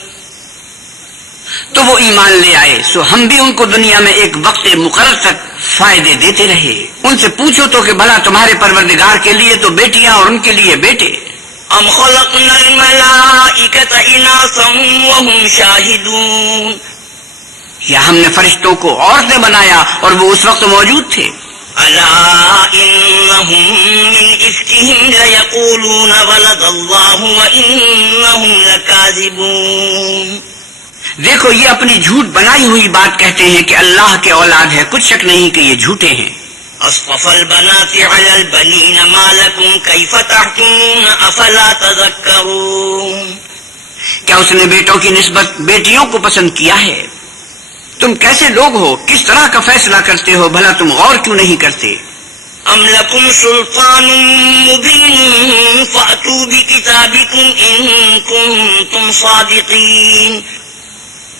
تو وہ ایمان لے آئے، سو ہم بھی ان کو دنیا میں ایک وقت مقرر تک فائدے دیتے رہے. ان سے پوچھو تو کہ بھلا تمہارے پروردگار کے لیے تو بیٹیاں اور ان کے لیے بیٹے. ام خلقنا الملائکۃ اناثا وهم شاہدون. یا ہم نے فرشتوں کو عورتیں بنایا اور وہ اس وقت موجود تھے. الا انہم من افکہم لیقولون ولد اللہ وانہم لکاذبون. دیکھو یہ اپنی جھوٹ بنائی ہوئی بات کہتے ہیں کہ اللہ کے اولاد ہے، کچھ شک نہیں کہ یہ جھوٹے ہیں. اصطفى البنات على البنين ما لكم كيف تحكمون افلا تذكرون. کیا اس نے بیٹوں کی نسبت بیٹیوں کو پسند کیا ہے؟ تم کیسے لوگ ہو، کس طرح کا فیصلہ کرتے ہو، بھلا تم غور کیوں نہیں کرتے؟ ام لکم سلطان مبین فأتوا بکتابکم ان کنتم صادقین.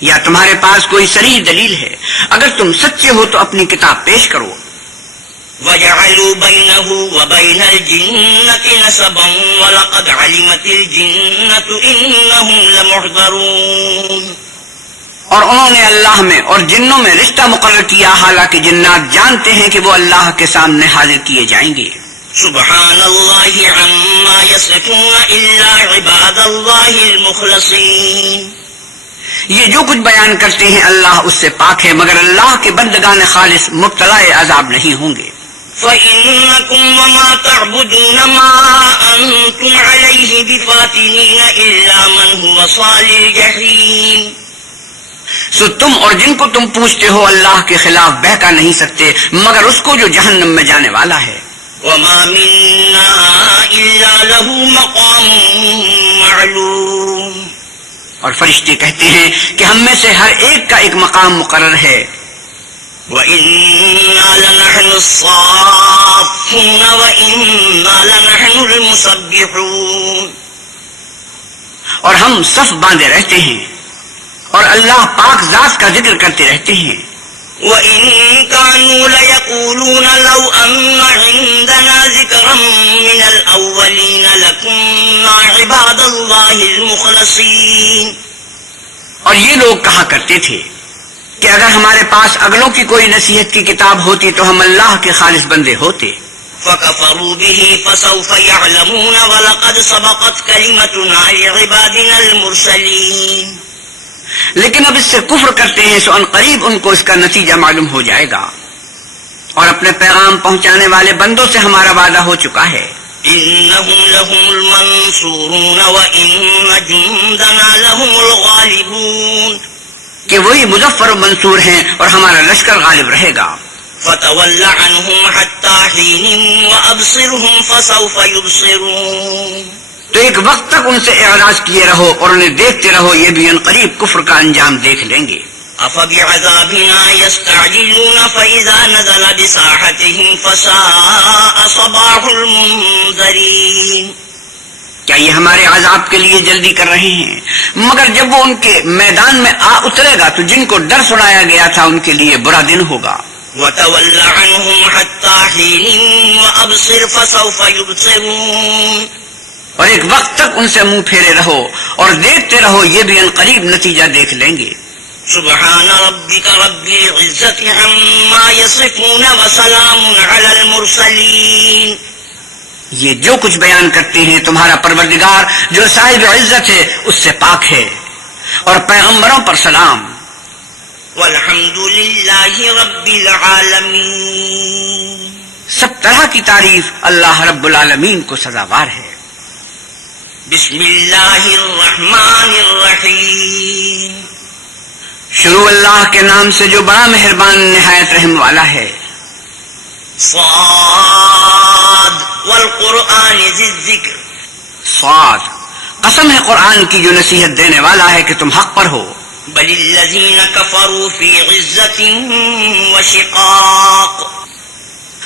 یا تمہارے پاس کوئی صریح دلیل ہے، اگر تم سچے ہو تو اپنی کتاب پیش کرو. وَجَعَلُوا بَيْنَهُ وَبَيْنَ الْجِنَّةِ نَسَبًا وَلَقَدْ عَلِمَتِ الْجِنَّةُ إِنَّهُمْ لَمُحْضَرُونَ. اور انہوں نے اللہ میں اور جنوں میں رشتہ مقرر کیا، حالانکہ جنات جانتے ہیں کہ وہ اللہ کے سامنے حاضر کیے جائیں گے. سبحان اللہ عما یصفون الا عباد اللہ المخلصین. یہ جو کچھ بیان کرتے ہیں اللہ اس سے پاک ہے، مگر اللہ کے بندگان خالص مبتلا عذاب نہیں ہوں گے. فَإِنَّكُمْ وَمَا تَعْبُدُونَ مَا أَنْتُمْ عَلَيْهِ بِفَاتِنِينَ إِلَّا مَنْ هُوَ صَالِ الْجَحِيمِ. سو تم اور جن کو تم پوچھتے ہو اللہ کے خلاف بہکا نہیں سکتے مگر اس کو جو جہنم میں جانے والا ہے. وَمَا مِنَّا إِلَّا لَهُ مَقَامٌ مَعْلُومٌ. اور فرشتے کہتے ہیں کہ ہم میں سے ہر ایک کا ایک مقام مقرر ہے. وَإِنَّا لَنَحْنُ الصَّافُّونَ وَإِنَّا لَنَحْنُ الْمُسَبِّحُونَ. اور ہم صف باندھے رہتے ہیں اور اللہ پاک ذات کا ذکر کرتے رہتے ہیں. وَإِن كَانُوا لَيَقُولُونَ لَوْ أَنَّ عِندَنَا ذِكْرًا مِّنَ الْأَوَّلِينَ لَكُنَّا عِبَادَ اللَّهِ الْمُخْلَصِينَ. اور یہ لوگ کہا کرتے تھے کہ اگر ہمارے پاس اگلوں کی کوئی نصیحت کی کتاب ہوتی تو ہم اللہ کے خالص بندے ہوتے. فَكَفَرُوا بِهِ فَسَوْفَ يَعْلَمُونَ وَلَقَدْ سَبَقَتْ كَلِمَتُنَا لِعِبَادِنَا الْمُرْسَلِينَ. لیکن اب اس سے کفر کرتے ہیں سو ان قریب ان کو اس کا نتیجہ معلوم ہو جائے گا. اور اپنے پیغام پہنچانے والے بندوں سے ہمارا وعدہ ہو چکا ہے. انہم لہم المنصورون وان جندنا لہم الغالبون. کہ وہی مظفر و منصور ہیں اور ہمارا لشکر غالب رہے گا. فتول عنہم حتی حین وابصرہم فسوف یبصرون. تو ایک وقت تک ان سے اعراض کیے رہو اور انہیں دیکھتے رہو، یہ بھی عنقریب کفر کا انجام دیکھ لیں گے. افبعذابنا یستعجلون فاذا نزل بساحتهم فساء صباح المنذرین. کیا یہ ہمارے عذاب کے لیے جلدی کر رہے ہیں؟ مگر جب وہ ان کے میدان میں آ اترے گا تو جن کو ڈر سنایا گیا تھا ان کے لیے برا دن ہوگا. وتول عنهم حتى حين وابصر فسوف يبصرون. اور ایک وقت تک ان سے منہ پھیرے رہو اور دیکھتے رہو، یہ بھی عنقریب نتیجہ دیکھ لیں گے. سبحان ربك رب العزة عما يصفون وسلام على المرسلين. یہ جو کچھ بیان کرتے ہیں تمہارا پروردگار جو صاحب عزت ہے اس سے پاک ہے، اور پیغمبروں پر سلام. والحمد للہ رب العالمین. سب طرح کی تعریف اللہ رب العالمین کو سزاوار ہے. بسم اللہ الرحمن الرحیم. شروع اللہ کے نام سے جو بڑا مہربان نہایت رحم والا ہے. صاد والقرآن ذی الذکر. صاد، قسم ہے قرآن کی جو نصیحت دینے والا ہے کہ تم حق پر ہو. بل الذين كفروا في عزة وشقاق.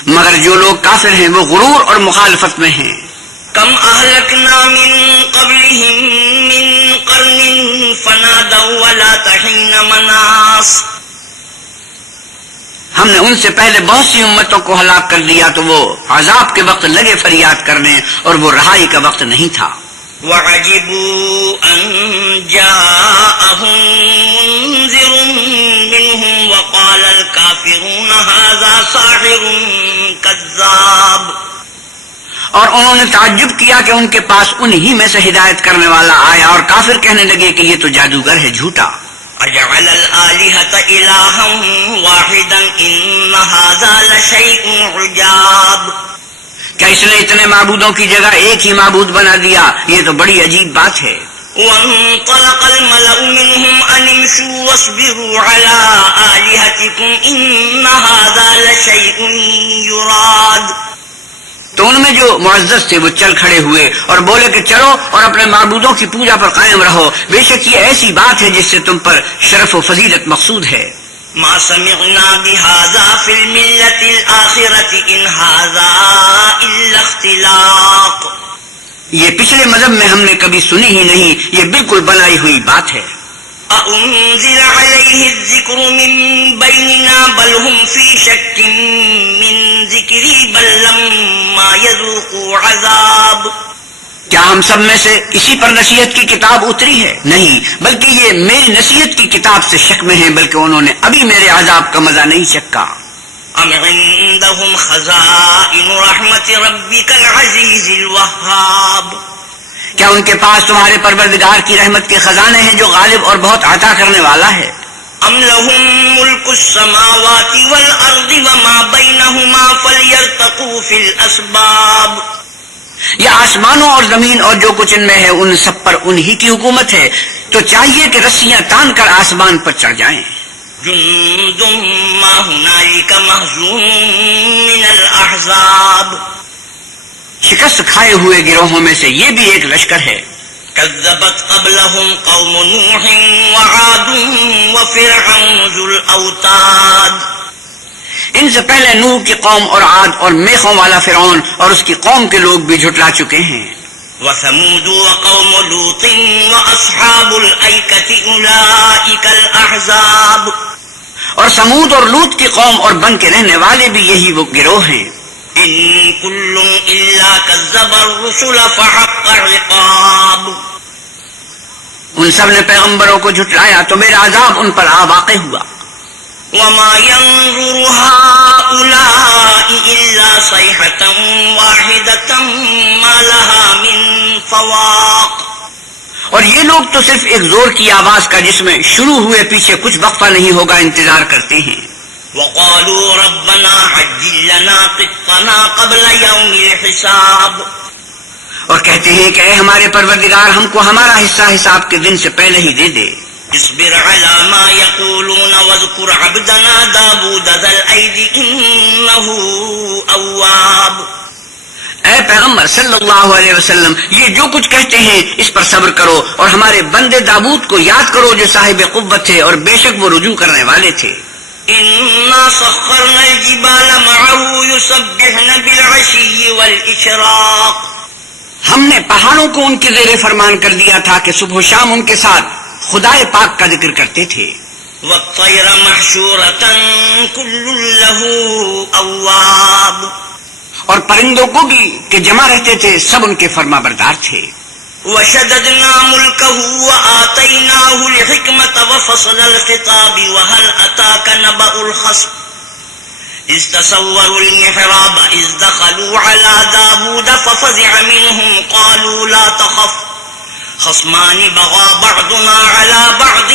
مگر جو لوگ کافر ہیں وہ غرور اور مخالفت میں ہیں. كم أهلكنا من قبلهم من قرن فنادوا ولا تحين مناص. ہم نے ان سے پہلے بہت سی امتوں کو ہلاک کر دیا تو وہ عذاب کے وقت لگے فریاد کرنے اور وہ رہائی کا وقت نہیں تھا. وعجبوا أن جاءهم منذر منهم وقال الكافرون هذا ساحر كذاب. اور انہوں نے تعجب کیا کہ ان کے پاس انہی میں سے ہدایت کرنے والا آیا اور کافر کہنے لگے کہ یہ تو جادوگر ہے، جھوٹا. اجعل الآلهة إلها واحدا إن هذا لشيء عجاب. کیا اس نے اتنے معبودوں کی جگہ ایک ہی معبود بنا دیا؟ یہ تو بڑی عجیب بات ہے. وانطلق الملأ منهم أن امشوا واصبروا على آلهتكم إن هذا لشيء يراد. تو ان میں جو معزز تھے وہ چل کھڑے ہوئے اور بولے کہ چلو اور اپنے معبودوں کی پوجا پر قائم رہو، بے شک یہ ایسی بات ہے جس سے تم پر شرف و فضیلت مقصود ہے. ما سمعنا بهذا في الملة الآخرة إن هذا إلا اختلاق. یہ پچھلے مذہب میں ہم نے کبھی سنی ہی نہیں، یہ بالکل بنائی ہوئی بات ہے. أأنزل عليه الذكر من بيننا بل هم في شك من ذكري بل لما يذوقوا عذاب. کیا ہم سب میں سے اسی پر نصیحت کی کتاب اتری ہے؟ نہیں، بلکہ یہ میری نصیحت کی کتاب سے شک میں ہیں، بلکہ انہوں نے ابھی میرے عذاب کا مزہ نہیں چکھا. ام عندهم خزائن رحمت ربك العزيز الوهاب. کیا ان کے پاس تمہارے پروردگار کی رحمت کے خزانے ہیں جو غالب اور بہت عطا کرنے والا ہے؟ ام لهم ملك السماوات والارض وما بينهما فليرتقوا في الاسباب. یا آسمانوں اور زمین اور جو کچھ ان میں ہے ان سب پر انہی کی حکومت ہے، تو چاہیے کہ رسیاں تان کر آسمان پر چڑھ جائیں. جند ما هنالك مهزوم من الاحزاب. شکست کھائے ہوئے گروہوں میں سے یہ بھی ایک لشکر ہے. كذبت قبلهم قوم نوح وعاد وفرعون ذو الاوتاد. ان سے پہلے نوح کی قوم اور عاد اور میخوں والا فرعون اور اس کی قوم کے لوگ بھی جھٹلا چکے ہیں. وثمود وقوم لوط واصحاب الایکة اولئک الاحزاب. اور سمود اور لوط کی قوم اور بن کے رہنے والے بھی یہی وہ گروہ ہیں. ان كل الا كذب الرسل فحق عقاب. ان سب نے پیغمبروں کو جھٹلایا تو میرا عذاب ان پر آ واقع ہوا. وما ينظر هؤلاء الا صيحة واحدة ما لها من فواق. اور یہ لوگ تو صرف ایک زور کی آواز کا جس میں شروع ہوئے پیچھے کچھ وقفہ نہیں ہوگا انتظار کرتے ہیں. وقالوا ربنا عجل لنا قطنا قبل يوم الحساب. اور کہتے ہیں کہ اے ہمارے پروردگار ہم کو ہمارا حصہ حساب کے دن سے پہلے ہی دے دے. اصبر على ما يقولون واذكر عبدنا داود ذا الأيد إنه أواب. اے پیغمبر صلی اللہ علیہ وسلم یہ جو کچھ کہتے ہیں اس پر صبر کرو اور ہمارے بندے داود کو یاد کرو جو صاحب قوت تھے اور بے شک وہ رجوع کرنے والے تھے. إنا سخرنا الجبال معه يسبحن بالعشي والإشراق. ہم نے پہاڑوں کو ان کے زیر فرمان کر دیا تھا کہ صبح و شام ان کے ساتھ خدائے پاک کا ذکر کرتے تھے. والطير محشورة كل له أواب. اور پرندوں کو بھی کہ جمع رہتے تھے سب ان کے فرما بردار تھے. وشددنا ملكه وآتيناه الحكمة وفصل الخطاب وهل أتاك نبأ الخصم إذ تصوروا المحراب إذ دخلوا على داود ففزع منهم قالوا لا تخف خصمان بغى بعضنا على بعض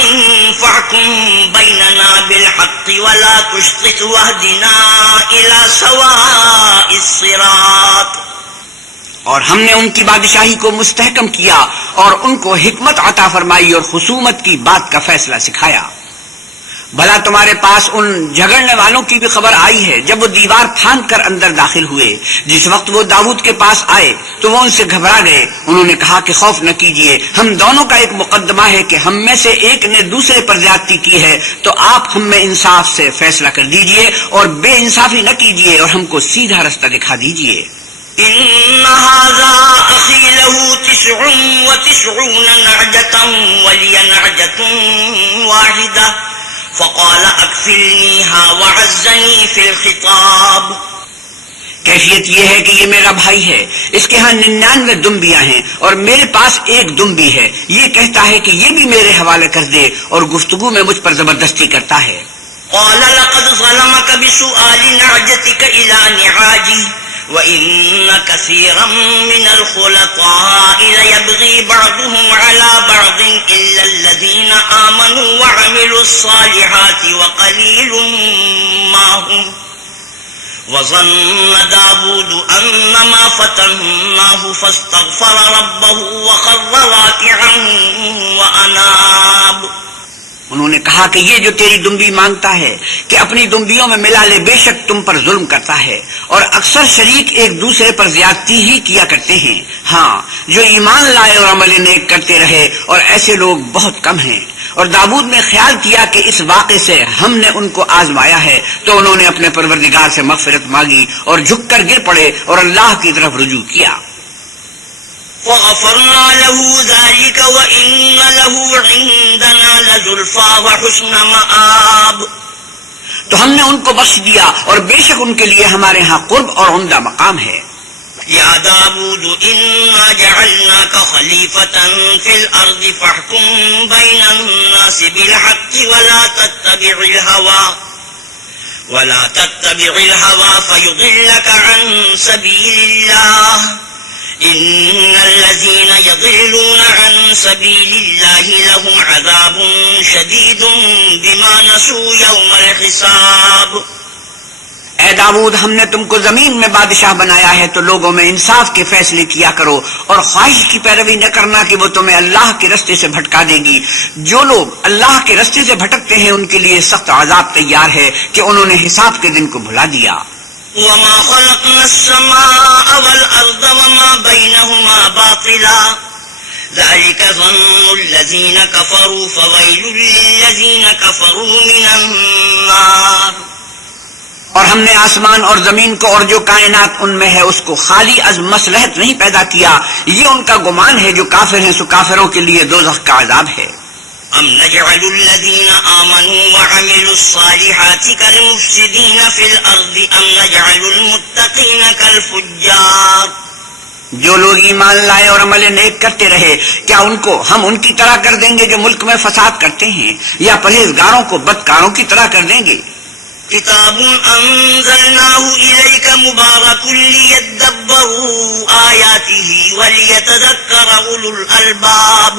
فاحكم بيننا بالحق ولا تشطط واهدنا إلى سواء الصراط. اور ہم نے ان کی بادشاہی کو مستحکم کیا اور ان کو حکمت عطا فرمائی اور خصومت کی بات کا فیصلہ سکھایا. بھلا تمہارے پاس ان جھگڑنے والوں کی بھی خبر آئی ہے جب وہ دیوار پھاند کر اندر داخل ہوئے؟ جس وقت وہ داؤد کے پاس آئے تو وہ ان سے گھبرا گئے. انہوں نے کہا کہ خوف نہ کیجیے، ہم دونوں کا ایک مقدمہ ہے کہ ہم میں سے ایک نے دوسرے پر زیادتی کی ہے، تو آپ ہم میں انصاف سے فیصلہ کر دیجیے اور بے انصافی نہ کیجیے اور ہم کو سیدھا رستہ دکھا دیجیے. إن هذا أخي له 99 نعجة ولي نعجة واحدة فقال أكفلنيها وعزني في الخطاب. کیفیت یہ ہے کہ یہ میرا بھائی ہے، اس کے ہاں 99 دمبیاں ہیں اور میرے پاس ایک دمبی ہے. یہ کہتا ہے کہ یہ بھی میرے حوالے کر دے اور گفتگو میں مجھ پر زبردستی کرتا ہے. قال لقد ظلمك بسؤال نعجتك إلى نعاجه وَإِنَّ كَثِيرًا مِّنَ الْخُلَطَاءِ لَيَبْغِي بَعْضُهُمْ عَلَى بَعْضٍ إِلَّا الَّذِينَ آمَنُوا وَعَمِلُوا الصَّالِحَاتِ وَقَلِيلٌ مَّا هُمْ وَظَنَّ دَاوُودُ أَنَّمَا فَتَنَّاهُ فَاسْتَغْفَرَ رَبَّهُ وَخَرَّ رَاكِعًا وَأَنَابَ. انہوں نے کہا کہ یہ جو تیری دمبی مانگتا ہے کہ اپنی دمبیوں میں ملا لے، بے شک تم پر ظلم کرتا ہے اور اکثر شریک ایک دوسرے پر زیادتی ہی کیا کرتے ہیں. ہاں، جو ایمان لائے اور عمل نیک کرتے رہے، اور ایسے لوگ بہت کم ہیں. اور داؤد نے خیال کیا کہ اس واقعے سے ہم نے ان کو آزمایا ہے، تو انہوں نے اپنے پروردگار سے مغفرت مانگی اور جھک کر گر پڑے اور اللہ کی طرف رجوع کیا. وغفرنا له ذلك وإن له عندنا لزلفى وحسن مآب. تو ہم نے ان کو بخش دیا اور بے شک ان کے لیے ہمارے ہاں قرب اور عمدہ مقام ہے. يا داود إنا جعلناك خليفة في الأرض فاحكم بين الناس بالحق ولا تتبع الهوى فيضلك عن سبيل الله. إن الذين يضلون عن سبيل الله لهم عذاب شديد بما نسوا يوم الحساب. اے داؤد، ہم نے تم کو زمین میں بادشاہ بنایا ہے تو لوگوں میں انصاف کے فیصلے کیا کرو اور خواہش کی پیروی نہ کرنا کہ وہ تمہیں اللہ کے رستے سے بھٹکا دے گی. جو لوگ اللہ کے رستے سے بھٹکتے ہیں ان کے لیے سخت عذاب تیار ہے کہ انہوں نے حساب کے دن کو بھلا دیا. وما خلقنا السماء والأرض وما بينهما باطلا ذلك ظن الذين كفروا فويل للذين كفروا من النار. اور ہم نے آسمان اور زمین کو اور جو کائنات ان میں ہے اس کو خالی از مصلحت نہیں پیدا کیا. یہ ان کا گمان ہے جو کافر ہیں، سو کافروں کے لیے دوزخ کا عذاب ہے. ام نجعل الذين آمنوا وعملوا الصالحات كالمفسدين في الأرض ام نجعل المتقين كالفجار. جو لوگ ایمان لائے اور عمل نیک کرتے رہے، کیا ان کو ہم ان کی طرح کر دیں گے جو ملک میں فساد کرتے ہیں، یا پرہیزگاروں کو بدکاروں کی طرح کر دیں گے؟ کتاب انزلناه إليك مبارك ليدبروا آياته وليتذكر أولو الألباب.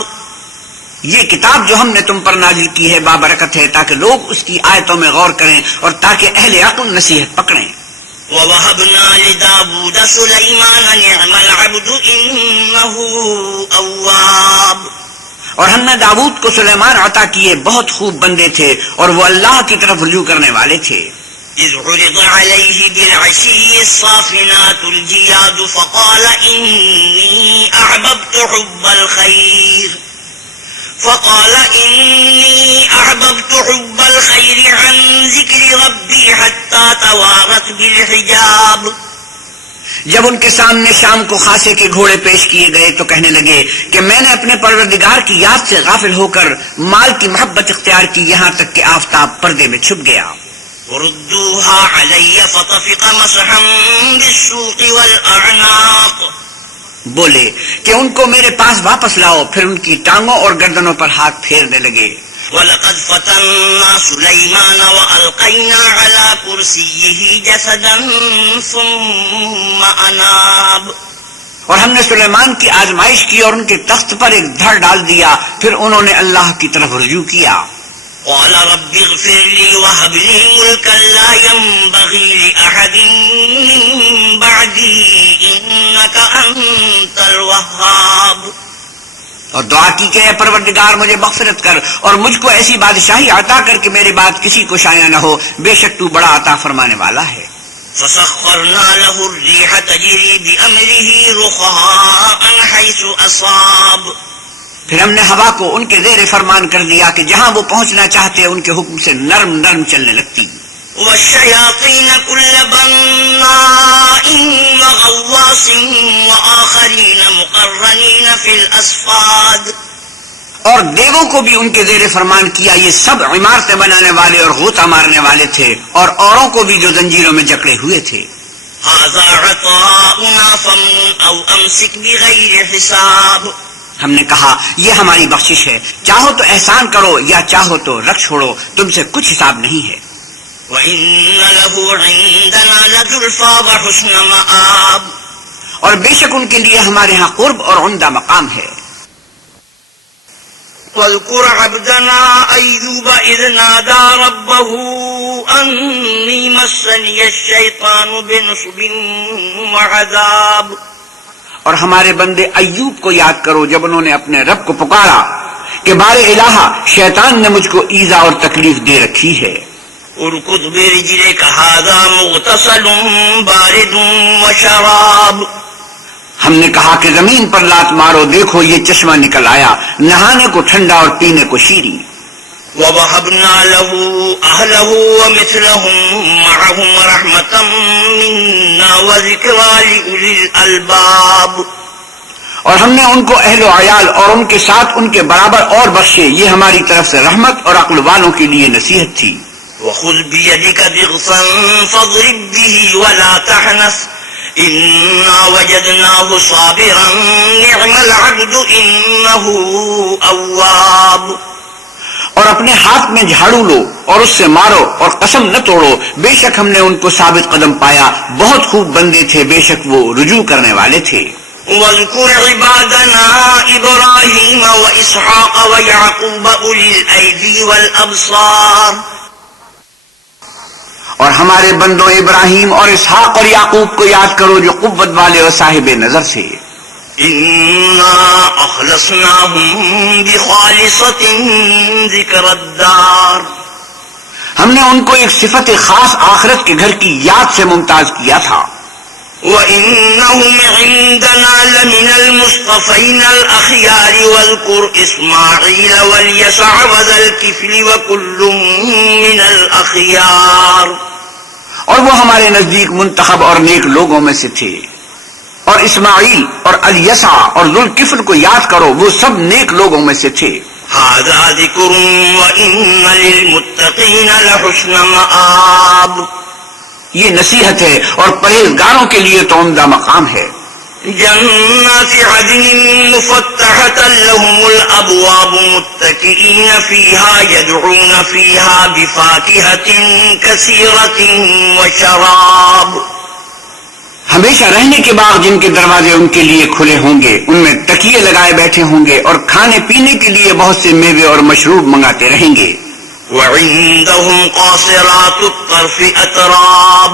یہ کتاب جو ہم نے تم پر نازل کی ہے بابرکت ہے تاکہ لوگ اس کی آیتوں میں غور کریں اور تاکہ اہل عقل نصیحت پکڑیں. وَوَهَبْنَا لِدَاوُودَ سُلَيْمَانَ نِعْمَ الْعَبْدُ إِنَّهُ أَوَّابٌ. اور ہم نے داؤد کو سلیمان عطا کیے، بہت خوب بندے تھے اور وہ اللہ کی طرف رجوع کرنے والے تھے. إذ عرض عليه بالعشي الصافنات الجياد فقال إني أحببت حب الخير عن ذكر ربي حتى توارت بالحجاب. جب ان کے سامنے شام کو خاصے کے گھوڑے پیش کیے گئے تو کہنے لگے کہ میں نے اپنے پروردگار کی یاد سے غافل ہو کر مال کی محبت اختیار کی، یہاں تک کہ آفتاب پردے میں چھپ گیا. ردوها علي فطفق مسحا بالسوق والأعناق. بولے کہ ان کو میرے پاس واپس لاؤ، پھر ان کی ٹانگوں اور گردنوں پر ہاتھ پھیرنے لگے. وَلَقَدْ فَتَنَّا سُلَيْمَانَ وَأَلْقَيْنَا عَلَى كُرْسِيِّهِ جَسَدًا ثُمَّ أَنَابَ. اور ہم نے سلیمان کی آزمائش کی اور ان کے تخت پر ایک دھڑ ڈال دیا، پھر انہوں نے اللہ کی طرف رجوع کیا. قال رب اغفر لي وهب لي ملكا لا ينبغي لأحد من بعدي إنك أنت الوهاب. اور دعا کی کہ اے پروردگار مجھے مغفرت کر اور مجھ کو ایسی بادشاہی عطا کر کہ میری بات کسی کو شایع نہ ہو، بے شک تو بڑا عطا فرمانے والا ہے۔ فسخرنا له الريح تجري بأمره رخاء حيث أصاب، پھر ہم نے ہوا کو ان کے زیر فرمان کر دیا کہ جہاں وہ پہنچنا چاہتے ان کے حکم سے نرم نرم چلنے لگتی۔ والشياطين كل بناء وغواص وآخرين مقرنين في الأصفاد، اور دیووں کو بھی ان کے زیر فرمان کیا، یہ سب عمارتیں بنانے والے اور غوطہ مارنے والے تھے، اور اوروں کو بھی جو زنجیروں میں جکڑے ہوئے تھے۔ هذا عطاؤنا فامنن أو أمسك بغير حساب، ہم نے کہا یہ ہماری بخشش ہے، چاہو تو احسان کرو یا چاہو تو رکھ چھوڑو، تم سے کچھ حساب نہیں ہے۔ وَإِنَّ لَهُ عِندَنَا لَزُلْفَىٰ وَحُسْنَ مَآبٍ، اور بے شک ان کے لیے ہمارے ہاں قرب اور عمدہ مقام ہے۔ وَاذْكُرْ عَبْدَنَا أَيُّوبَ إِذْ نَادَىٰ رَبَّهُ أَنِّي مَسَّنِيَ الشَّيْطَانُ بِنُصْبٍ وَعَذَابٍ، اور ہمارے بندے ایوب کو یاد کرو جب انہوں نے اپنے رب کو پکارا کہ بار الہ شیطان نے مجھ کو ایذا اور تکلیف دے رکھی ہے۔ ارکض برجلک ھذا مغتسل بارد وشراب، ہم نے کہا کہ زمین پر لات مارو، دیکھو یہ چشمہ نکل آیا، نہانے کو ٹھنڈا اور پینے کو شیریں۔ وَوَهَبْنَا لَهُ أَهْلَهُ وَمِثْلَهُم مَّعَهُمْ رَحْمَةً مِّنَّا وَذِكْرَىٰ لِأُولِي الْأَلْبَابِ، اور ہم نے ان کو اہل و عیال اور ان کے ساتھ ان کے برابر اور بخشے، یہ ہماری طرف سے رحمت اور عقل والوں کے لیے نصیحت تھی۔ وَخُذْ بِيَدِكَ ضِغْثًا فَاضْرِب بِّهِ وَلَا تَحْنَثْ إِنَّا وَجَدْنَاهُ صَابِرًا نِّعْمَ الْعَبْدُ إِنَّهُ أَوَّابٌ، اور اپنے ہاتھ میں جھاڑو لو اور اس سے مارو اور قسم نہ توڑو، بے شک ہم نے ان کو ثابت قدم پایا، بہت خوب بندے تھے، بے شک وہ رجوع کرنے والے تھے۔ وَاذْكُرْ عِبَادَنَا إِبْرَاهِيمَ وَإِسْحَاقَ وَيَعْقُوبَ أُولِي الْأَيْدِي وَالْأَبْصَارِ، اور ہمارے بندوں ابراہیم اور اسحاق اور یعقوب کو یاد کرو جو قوت والے اور صاحب نظر سے۔ إِنَّا أَخْلَصْنَاهُمْ بِخَالِصَةٍ ذِكْرَى الدَّارِ، ہم نے ان کو ایک صفت خاص آخرت کے گھر کی یاد سے ممتاز کیا تھا۔ وَإِنَّهُمْ عِندَنَا لَمِنَ الْمُصْطَفَيْنَ الْأَخْيَارِ وَاذْكُرْ إِسْمَاعِيلَ وَالْيَسَعَ وَذَا الْكِفْلِ وَكُلٌّ مِّنَ الْأَخْيَارِ، اور وہ ہمارے نزدیک منتخب اور نیک لوگوں میں سے تھے، اور اسماعیل اور الیسع اور ذوالکفل کو یاد کرو، وہ سب نیک لوگوں میں سے تھے۔ هَذَا ذِكْرٌ وَإِنَّ لِلْمُتَّقِينَ لَحُسْنَ مَآبٍ، یہ نصیحت ہے اور پرہیزگاروں کے لیے تو عمدہ مقام ہے۔ جنات عدن مفتحة لهم الأبواب متكئين فيها يدعون فيها بفاكهة كثيرة وشراب، ہمیشہ رہنے کے باغ جن کے دروازے ان کے لیے کھلے ہوں گے، ان میں تکیے لگائے بیٹھے ہوں گے، اور کھانے پینے کے لیے بہت سے میوے اور مشروب منگاتے رہیں گے۔ وعندهم قاصرات الطرف أتراب،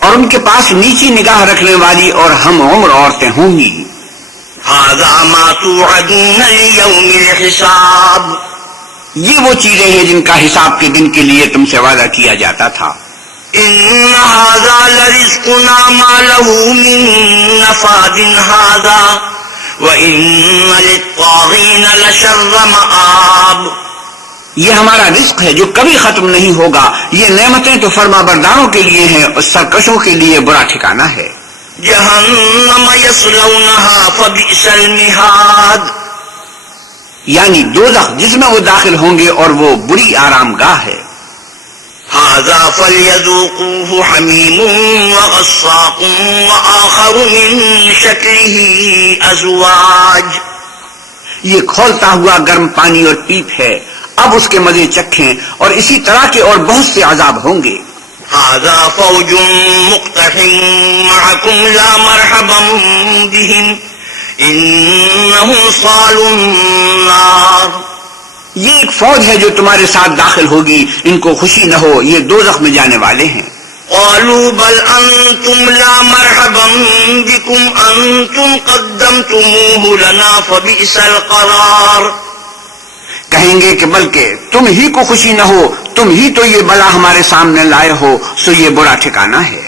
اور ان کے پاس نیچی نگاہ رکھنے والی اور ہم عمر عورتیں ہوں گی۔ هذا ما توعدون ليوم الحساب، یہ وہ چیزیں ہیں جن کا حساب کے دن کے لیے تم سے وعدہ کیا جاتا تھا۔ إن هذا لرزقنا ما له من نفاد هذا وإن للطاغين لشر مآب، یہ ہمارا رزق ہے جو کبھی ختم نہیں ہوگا، یہ نعمتیں تو فرما برداروں کے لیے ہیں اور سرکشوں کے لیے برا ٹھکانہ ہے۔ جہنم یصلونها فبئس المہاد، یعنی دوزخ جس میں وہ داخل ہوں گے اور وہ بری آرام گاہ ہے۔ هذا فليذوقوه حميم وغساق وآخر من شكله أزواج، یہ کھولتا ہوا گرم پانی اور پیپ ہے، اب اس کے مزے چکھیں، اور اسی طرح کے اور بہت سے عذاب ہوں گے۔ هذا فوج مقتحم معكم لا مرحبا بهم إنهم صالوا النار، یہ ایک فوج ہے جو تمہارے ساتھ داخل ہوگی، ان کو خوشی نہ ہو، یہ دوزخ میں جانے والے ہیں۔ قالوا بل أنتم لا مرحبا بكم أنتم قدمتموه لنا فبئس القرار. کہیں گے کہ بلکہ تم ہی کو خوشی نہ ہو، تم ہی تو یہ بلا ہمارے سامنے لائے ہو، سو یہ برا ٹھکانہ ہے.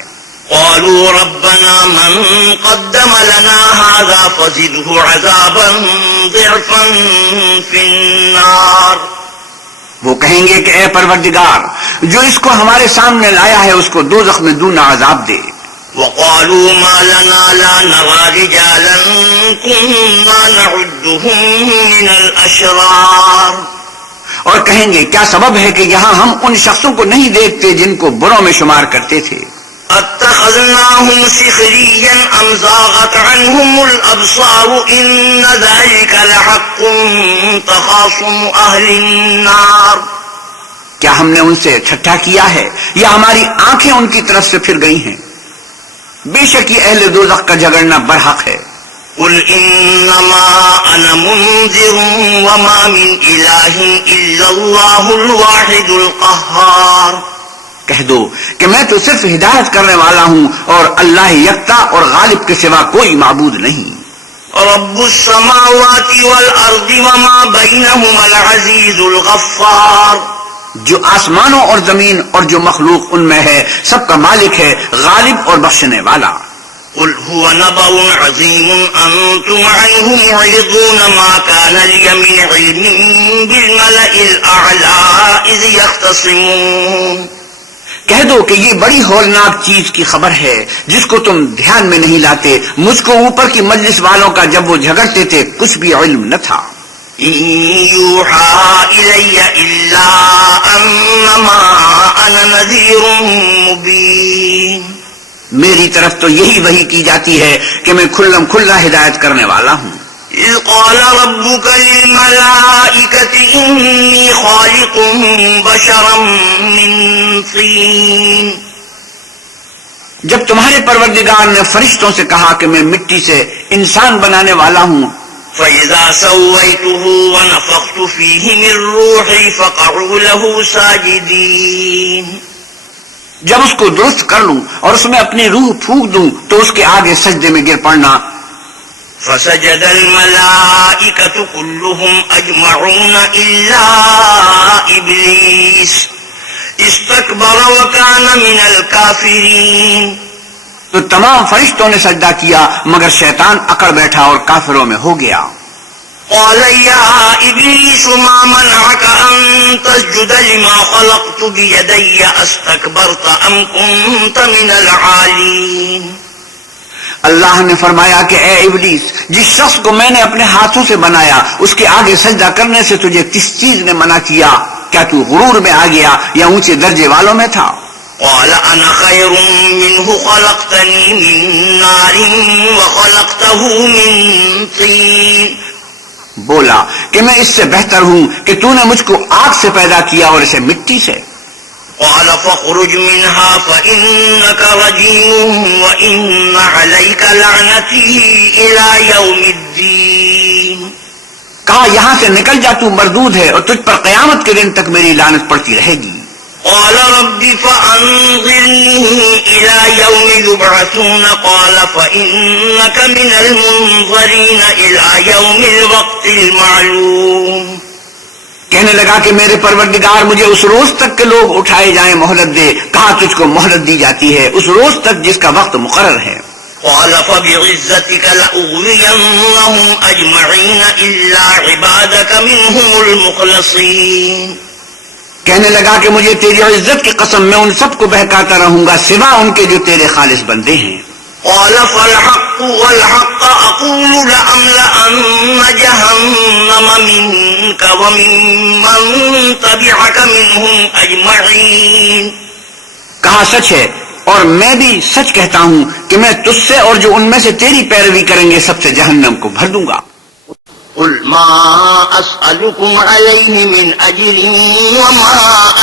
قالوا ربنا من قدم لنا هذا فزده عذابا ضعفا في النار. وہ کہیں گے کہ اے پروردگار، جو اس کو ہمارے سامنے لایا ہے اس کو دوزخ میں دونا عذاب دے. وقالوا ما لنا لا نرى رجالا كنا نعدهم من الأشرار. اور کہیں گے کیا سبب ہے کہ یہاں ہم ان شخصوں کو نہیں دیکھتے جن کو بروں میں شمار کرتے تھے. اتخذناهم سخريا ام زاغت عنهم الابصار ان ذلك لحق تخاصم اهل النار. کیا ہم نے ان سے ٹھٹھا کیا ہے یا ہماری آنکھیں ان کی طرف سے پھر گئی ہیں؟ بے شک یہ اہل دوزخ کا جھگڑنا برحق ہے. قل انما انا منذر وما من اله الا الله الواحد القهار. کہہ دو کہ میں تو صرف ہدایت کرنے والا ہوں اور اللہ یکتا اور غالب کے سوا کوئی معبود نہیں. رب السماوات والارض وما بينهما العزيز الغفار. جو آسمانوں اور زمین اور جو مخلوق ان میں ہے سب کا مالک ہے، غالب اور بخشنے والا. قل هو نبأ عظيم أنتم عنه معرضون ما كان لي من علم بالملأ الأعلى إذ يختصمون. کہہ دو کہ یہ بڑی ہولناک چیز کی خبر ہے جس کو تم دھیان میں نہیں لاتے. مجھ کو اوپر کی مجلس والوں کا جب وہ جھگڑتے تھے کچھ بھی علم نہ تھا. إن يوحى إلي إلا أنما أنا نذير مبين. میری طرف تو یہی وحی کی جاتی ہے کہ میں کھلم کھلا ہدایت کرنے والا ہوں. إذ قال ربك للملائكة إني خالق بشرا من طين. جب تمہارے پروردگار نے فرشتوں سے کہا کہ میں مٹی سے انسان بنانے والا ہوں، فإذا سويته ونفخت فيه من روحي فقعوا له ساجدين. جب اس کو درست کر لوں اور اس میں اپنی روح پھونک دوں تو اس کے آگے سجدے میں گر پڑنا. فسجد الملائكة كلهم أجمعون إلا إبليس استكبر وكان من الكافرين. تو تمام فرشتوں نے سجدہ کیا مگر شیطان اکڑ بیٹھا اور کافروں میں ہو گیا. قال يا إبليس ما منعك أن تسجد لما خلقت بيدي أستكبرت أم كنت من العالين. اللہ نے فرمایا کہ اے ابلیس، جس شخص کو میں نے اپنے ہاتھوں سے بنایا اس کے آگے سجدہ کرنے سے تجھے کس چیز نے منع کیا؟ کیا تو غرور میں آ گیا یا اونچے درجے والوں میں تھا؟ قال أنا خير منه خلقتني من نار وخلقته من طين. بولا کہ میں اس سے بہتر ہوں کہ تو نے مجھ کو آگ سے پیدا کیا اور اسے مٹی سے. قال فاخرج منها فإنك رجيم وإن عليك لعنتي إلى يوم الدين. کہا یہاں سے نکل جا، تو مردود ہے اور تجھ پر قیامت کے دن تک میری لعنت پڑتی رہے گی. قال رب فأنظرني إلى يوم يبعثون قال فإنك من المنظرين إلى يوم الوقت المعلوم. کہنے لگا کہ میرے پروردگار مجھے اس روز تک کے لوگ اٹھائے جائیں مہلت دے. کہا تجھ کو مہلت دی جاتی ہے اس روز تک جس کا وقت مقرر ہے. قال فبعزتك لأغوينهم أجمعين إلا عبادك منهم المخلصين. کہنے لگا کہ مجھے تیری عزت کی قسم میں ان سب کو بہکاتا رہوں گا سوا ان کے جو تیرے خالص بندے ہیں. قال فالحق والحق أقول لأملأن جهنم منك وممن تبعك منهم أجمعين. کہا سچ ہے اور میں بھی سچ کہتا ہوں کہ میں تجھ سے اور جو ان میں سے تیری پیروی کریں گے سب سے جہنم کو بھر دوں گا. قل ما أسألكم عليه من أجر وما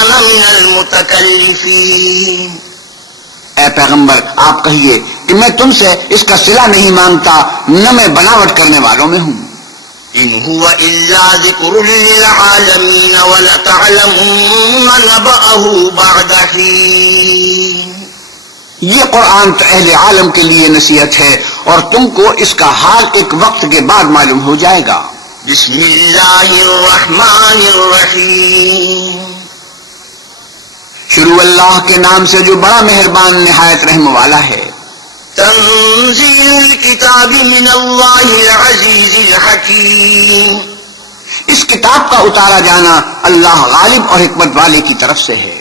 أنا من المتكلفين. اے پیغمبر آپ کہیے کہ میں تم سے اس کا صلہ نہیں مانگتا نہ میں بناوٹ کرنے والوں میں ہوں. إن هو إلا ذكر للعالمين ولتعلمن نبأه بعد حين. یہ قرآن تو اہل عالم کے لیے نصیحت ہے اور تم کو اس کا حال ایک وقت کے بعد معلوم ہو جائے گا۔ بسم اللہ الرحمن الرحیم، شروع اللہ کے نام سے جو بڑا مہربان نہایت رحم والا ہے۔ تنزیل الکتاب من اللہ العزیز الحکیم، اس کتاب کا اتارا جانا اللہ غالب اور حکمت والے کی طرف سے ہے۔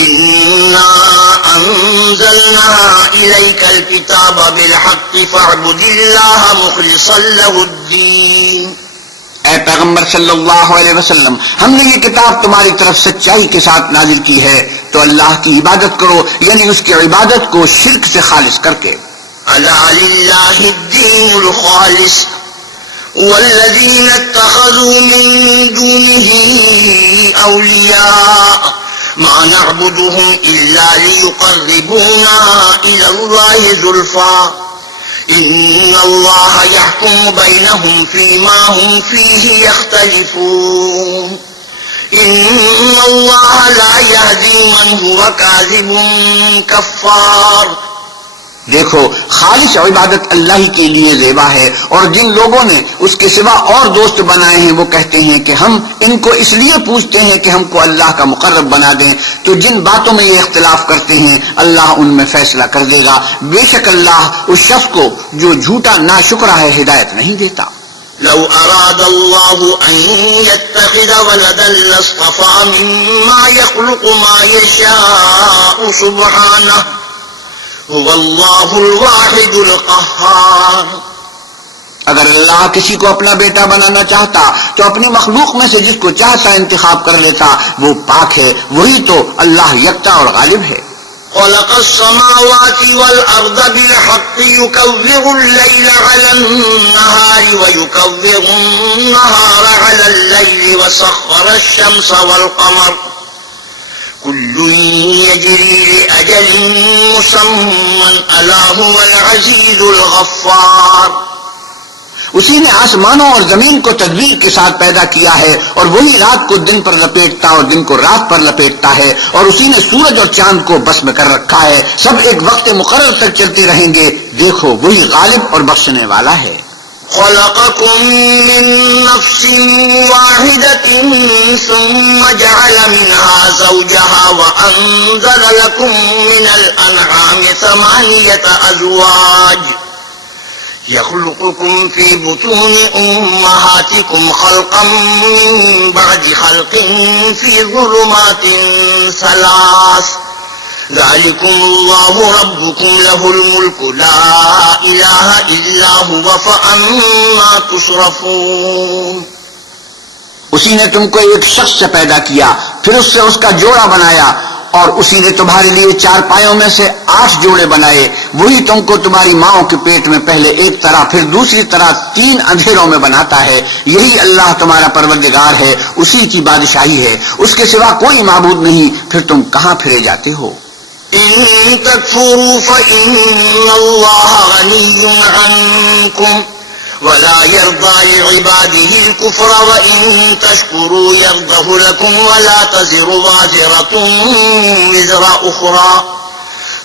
انا انزلنا الیک الکتاب بالحق فاعبد اللہ مخلصا له الدین، اے پیغمبر صلی اللہ علیہ وسلم، ہم نے یہ کتاب تمہاری طرف سچائی کے ساتھ نازل کی ہے تو اللہ کی عبادت کرو، یعنی اس کی عبادت کو شرک سے خالص کر کے۔ الا للہ الدین الخالص والذین اتخذوا من دونه اولیاء ما نعبدهم الا ليقربونا الى الله زلفى ان اللہ يحكم بينهم فيما هم فيه يختلفون ان اللہ لا يهدي من هو كاذب كفار۔ دیکھو، خالص عبادت اللہ ہی کے لیے زیبا ہے، اور جن لوگوں نے اس کے سوا اور دوست بنائے ہیں وہ کہتے ہیں کہ ہم ان کو اس لیے پوچھتے ہیں کہ ہم کو اللہ کا مقرب بنا دیں، تو جن باتوں میں یہ اختلاف کرتے ہیں اللہ ان میں فیصلہ کر دے گا۔ بے شک اللہ اس شخص کو جو جھوٹا ناشکرا ہے ہدایت نہیں دیتا۔ لو اراد اللہ ان يتخذ ولدا لاصطفى مما يخلق ما يشاء سبحانہ هو اللہ الواحد القہار۔ اگر اللہ کسی کو اپنا بیٹا بنانا چاہتا تو اپنی مخلوق میں سے جس کو چاہتا انتخاب کر لیتا، وہ پاک ہے، وہی تو اللہ یکتا اور غالب ہے۔ خلق السماوات والارض بالحق يكور الليل على النهار ويكور النهار على الليل وسخر الشمس والقمر كل يجري لأجل مسمى ألا هو العزيز الغفار۔ اسی نے آسمانوں اور زمین کو تدبیر کے ساتھ پیدا کیا ہے، اور وہی رات کو دن پر لپیٹتا اور دن کو رات پر لپیٹتا ہے، اور اسی نے سورج اور چاند کو بس میں کر رکھا ہے، سب ایک وقت مقرر تک چلتے رہیں گے۔ دیکھو، وہی غالب اور بخشنے والا ہے۔ خلقكم من نفس واحدة ثم جعل منها زوجها وأنزل لكم من الأنعام 8 أزواج يخلقكم في بطون أمهاتكم خلقا من بعد خلق في ظلمات 3 ذلكم الله ربكم له الملك لا إله إلا هو فأنا تصرفون۔ اسی نے تم کو ایک شخص سے پیدا کیا، پھر اس سے اس کا جوڑا بنایا، اور اسی نے تمہارے لیے 4 پایوں میں سے 8 جوڑے بنائے۔ وہی تم کو تمہاری ماؤں کے پیٹ میں پہلے ایک طرح پھر دوسری طرح 3 اندھیروں میں بناتا ہے۔ یہی اللہ تمہارا پروردگار ہے، اسی کی بادشاہی ہے، اس کے سوا کوئی معبود نہیں، پھر تم کہاں پھرے جاتے ہو؟ إن تكفروا فإن الله غني عنكم ولا يرضى لعباده الكفر وإن تشكروا يرضه لكم ولا تزر وازرة وزر أخرى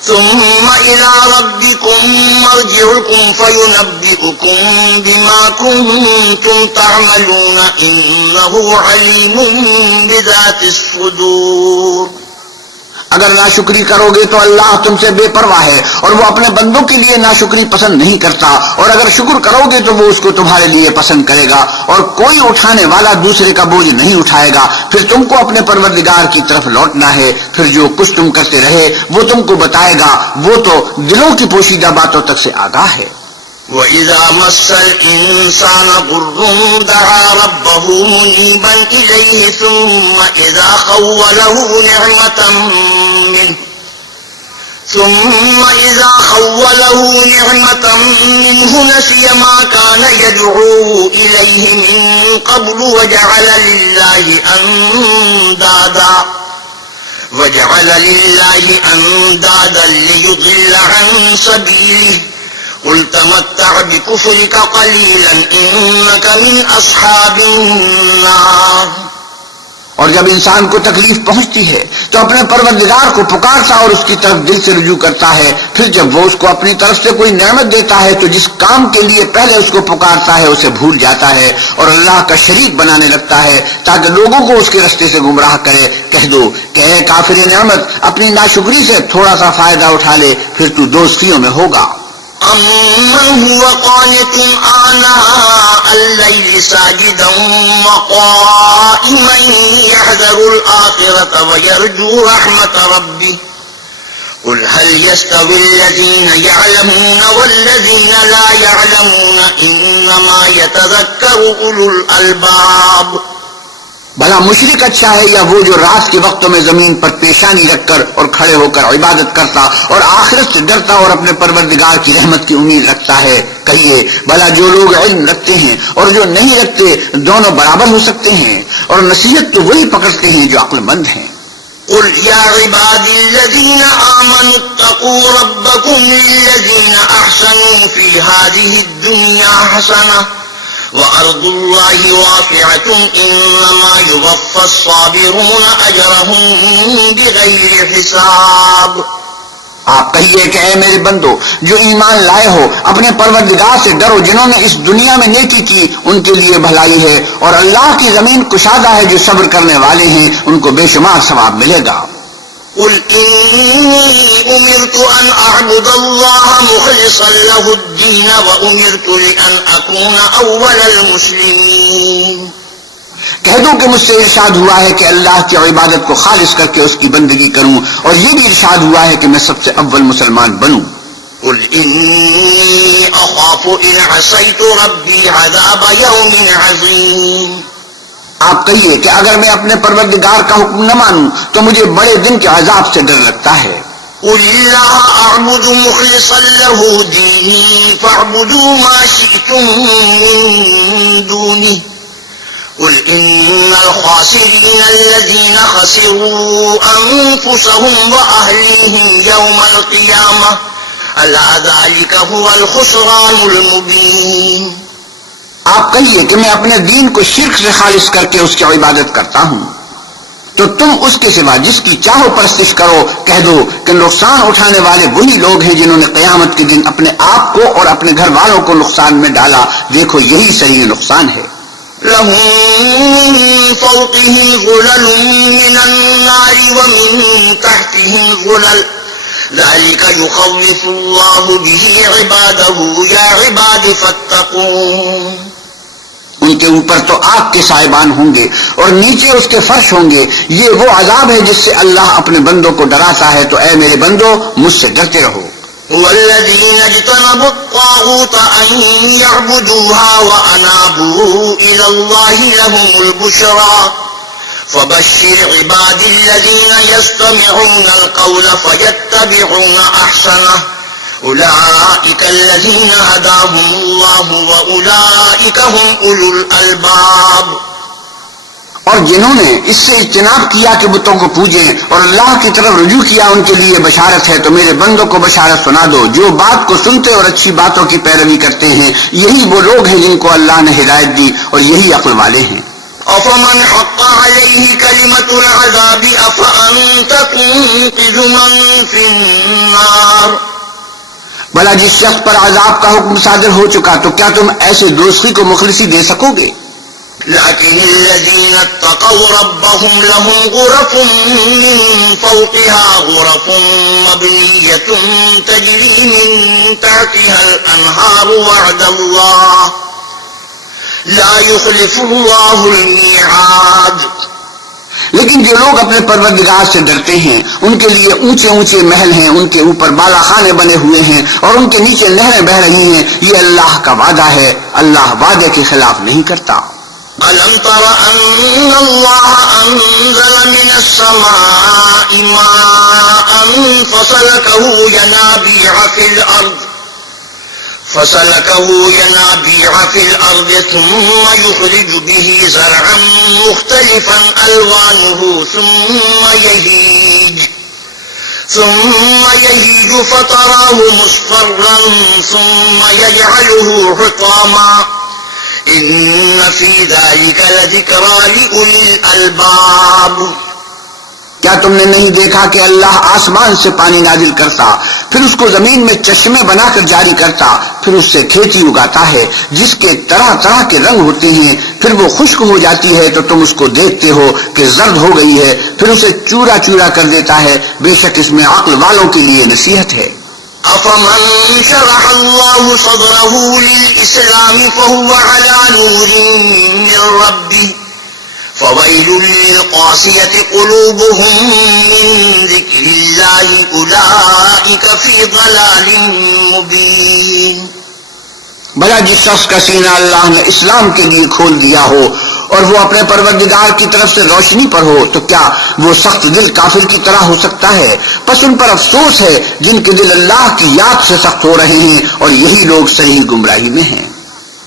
ثم إلى ربكم مرجعكم فينبئكم بما كنتم تعملون إنه عليم بذات الصدور۔ اگر ناشکری کرو گے تو اللہ تم سے بے پرواہ ہے، اور وہ اپنے بندوں کے لیے ناشکری پسند نہیں کرتا، اور اگر شکر کرو گے تو وہ اس کو تمہارے لیے پسند کرے گا، اور کوئی اٹھانے والا دوسرے کا بوجھ نہیں اٹھائے گا۔ پھر تم کو اپنے پروردگار کی طرف لوٹنا ہے، پھر جو کچھ تم کرتے رہے وہ تم کو بتائے گا، وہ تو دلوں کی پوشیدہ باتوں تک سے آگاہ ہے۔ وَإِذَا مَسَّ الْإِنسَانَ ضُرٌّ دَعَا رَبَّهُ مُنِيبًا إِلَيْهِ ثُمَّ إِذَا خَوَّلَهُ نِعْمَةً مِّنْهُ نَسِيَ مَا كَانَ يَدْعُو إِلَيْهِ مِن قَبْلُ وَجَعَلَ لِلَّهِ أَندَادًا لِّيُضِلَّ عَن سَبِيلِهِ قُلْ تَمَتَّعْ بِكُفْرِكَ قَلِيلًا إِنَّكَ مِنْ أَصْحَابِ النَّارِ۔ اور جب انسان کو تکلیف پہنچتی ہے تو اپنے پروردگار کو پکارتا اور اس کی طرف دل سے رجوع کرتا ہے. پھر جب وہ اس کو اپنی طرف سے کوئی نعمت دیتا ہے تو جس کام کے لیے پہلے اس کو پکارتا ہے اسے بھول جاتا ہے اور اللہ کا شریک بنانے لگتا ہے تاکہ لوگوں کو اس کے راستے سے گمراہ کرے. کہہ دو کہ اے کافر نعمت، اپنی ناشکری سے تھوڑا سا فائدہ اٹھا لے، پھر تو دوزخیوں میں ہوگا. أَمَّنْ هُوَ قَانِتٌ آنَاءَ اللَّيْلِ سَاجِدًا وَقَائِمًا يَحْذَرُ الْآخِرَةَ وَيَرْجُو رَحْمَةَ رَبِّهِ قُلْ هَلْ يَسْتَوِي الَّذِينَ يَعْلَمُونَ وَالَّذِينَ لَا يَعْلَمُونَ إِنَّمَا يَتَذَكَّرُ أُولُو الْأَلْبَابِ. بھلا مشرک اچھا ہے یا وہ جو رات کے وقتوں میں زمین پر پیشانی رکھ کر اور کھڑے ہو کر عبادت کرتا اور آخرت سے ڈرتا اور اپنے پروردگار کی رحمت کی امید رکھتا ہے؟ کہیے بھلا جو لوگ علم رکھتے ہیں اور جو نہیں رکھتے دونوں برابر ہو سکتے ہیں؟ اور نصیحت تو وہی پکڑتے ہیں جو عقل مند ہیں. قل يا عبادي الذين آمنوا اتقوا ربكم للذين أحسنوا في هذه الدنيا حسنة وأرض الله واسعة إنما يوفى الصابرون أجرهم بغير حساب. آپ کہیے کہ اے میرے بندو جو ایمان لائے ہو، اپنے پروردگار سے ڈرو. جنہوں نے اس دنیا میں نیکی کی ان کے لیے بھلائی ہے، اور اللہ کی زمین کشادہ ہے. جو صبر کرنے والے ہیں ان کو بے شمار ثواب ملے گا. قل إني أمرت أن أعبد الله مخلصا له الدين وأمرت لأن أكون أول المسلمين. کہہ دو کہ مجھ سے ارشاد ہوا ہے کہ اللہ کی عبادت کو خالص کر کے اس کی بندگی کروں، اور یہ بھی ارشاد ہوا ہے کہ میں سب سے اول مسلمان بنوں. قل إني أخاف إن عصيت ربي عذاب يوم عظيم. آپ کہیے کہ اگر میں اپنے پروردگار کا حکم نہ مانوں تو مجھے بڑے دن کے عذاب سے ڈر لگتا ہے. قل الله أعبد مخلصا له ديني فاعبدوا ما شئتم من دونه قل إن الخاسرين الذين خسروا أنفسهم وأهليهم يوم القيامة ألا ذلك هو الخسران المبين. آپ کہیے کہ میں اپنے دین کو شرک سے خالص کر کے اس کی عبادت کرتا ہوں، تو تم اس کے سوا جس کی چاہو پرستش کرو. کہہ دو کہ نقصان اٹھانے والے وہی لوگ ہیں جنہوں نے قیامت کے دن اپنے آپ کو اور اپنے گھر والوں کو نقصان میں ڈالا. دیکھو یہی صحیح نقصان ہے. لهم من فوقهم ظلل من النار ومن تحتهم ظلل ذلك يخوف الله به عباده يا عباد فاتقون. ان کے اوپر تو آگ کے سائبان ہوں گے اور نیچے اس کے فرش ہوں گے. یہ وہ عذاب ہے جس سے اللہ اپنے بندوں کو ڈراتا ہے. تو اے میرے بندو مجھ سے ڈرتے رہو. والذين اجتنبوا الطاغوت أن يعبدوها وأنابوا إلى الله لهم البشرى فبشر عباد الذين يستمعون القول فيتبعون أحسنه أولئك الذين هداهم الله وأولئك هم أولو الألباب. اور جنہوں نے اس سے اجتناب کیا کہ بتوں کو پوجیں اور اللہ کی طرف رجوع کیا ان کے لیے بشارت ہے. تو میرے بندوں کو بشارت سنا دو جو بات کو سنتے اور اچھی باتوں کی پیروی کرتے ہیں. یہی وہ لوگ ہیں جن کو اللہ نے ہدایت دی اور یہی عقل والے ہیں. أفمن حق عليه كلمة العذاب أفأنت تنقذ من في النار. بھلا جس شخص پر عذاب کا حکم صادر ہو چکا تو کیا تم ایسے دوستی کو مخلصی دے سکو گے؟ لكن الذين اتقوا ربهم لهم غرف من فوقها غرف مبنية تجري من تحتها الأنهار وعد الله لا يخلف الله الميعاد. لیکن جو لوگ اپنے پروردگار سے ڈرتے ہیں ان کے لیے اونچے اونچے محل ہیں، ان کے اوپر بالا خانے بنے ہوئے ہیں اور ان کے نیچے نہریں بہ رہی ہیں. یہ اللہ کا وعدہ ہے، اللہ وعدے کے خلاف نہیں کرتا. ألم تر أن الله أنزل من السماء ماء فسلكه ينابيع في الأرض ثم يخرج به زرعا مختلفا ألوانه ثم يهيج فتراه مصفرا ثم يجعله حطاما إن في ذلك لذكرى لأولي الألباب. کیا تم نے نہیں دیکھا کہ اللہ آسمان سے پانی نازل کرتا، پھر اس کو زمین میں چشمے بنا کر جاری کرتا، پھر اس سے کھیتی اگاتا ہے جس کے طرح طرح کے رنگ ہوتے ہیں، پھر وہ خشک ہو جاتی ہے تو تم اس کو دیکھتے ہو کہ زرد ہو گئی ہے، پھر اسے چورا چورا کر دیتا ہے، بے شک اس میں عقل والوں کے لیے نصیحت ہے۔ أفمن شرح الله صدره للإسلام فهو على نور من ربه فويل للقاسية قلوبهم من ذكر الله أولئك في ضلال مبين. بھلا جس شخص کا سینہ اللہ نے اسلام کے لیے کھول دیا ہو اور وہ اپنے پروردگار کی طرف سے روشنی پر ہو تو کیا وہ سخت دل کافر کی طرح ہو سکتا ہے؟ پس ان پر افسوس ہے جن کے دل اللہ کی یاد سے سخت ہو رہے ہیں اور یہی لوگ صحیح گمراہی میں ہیں۔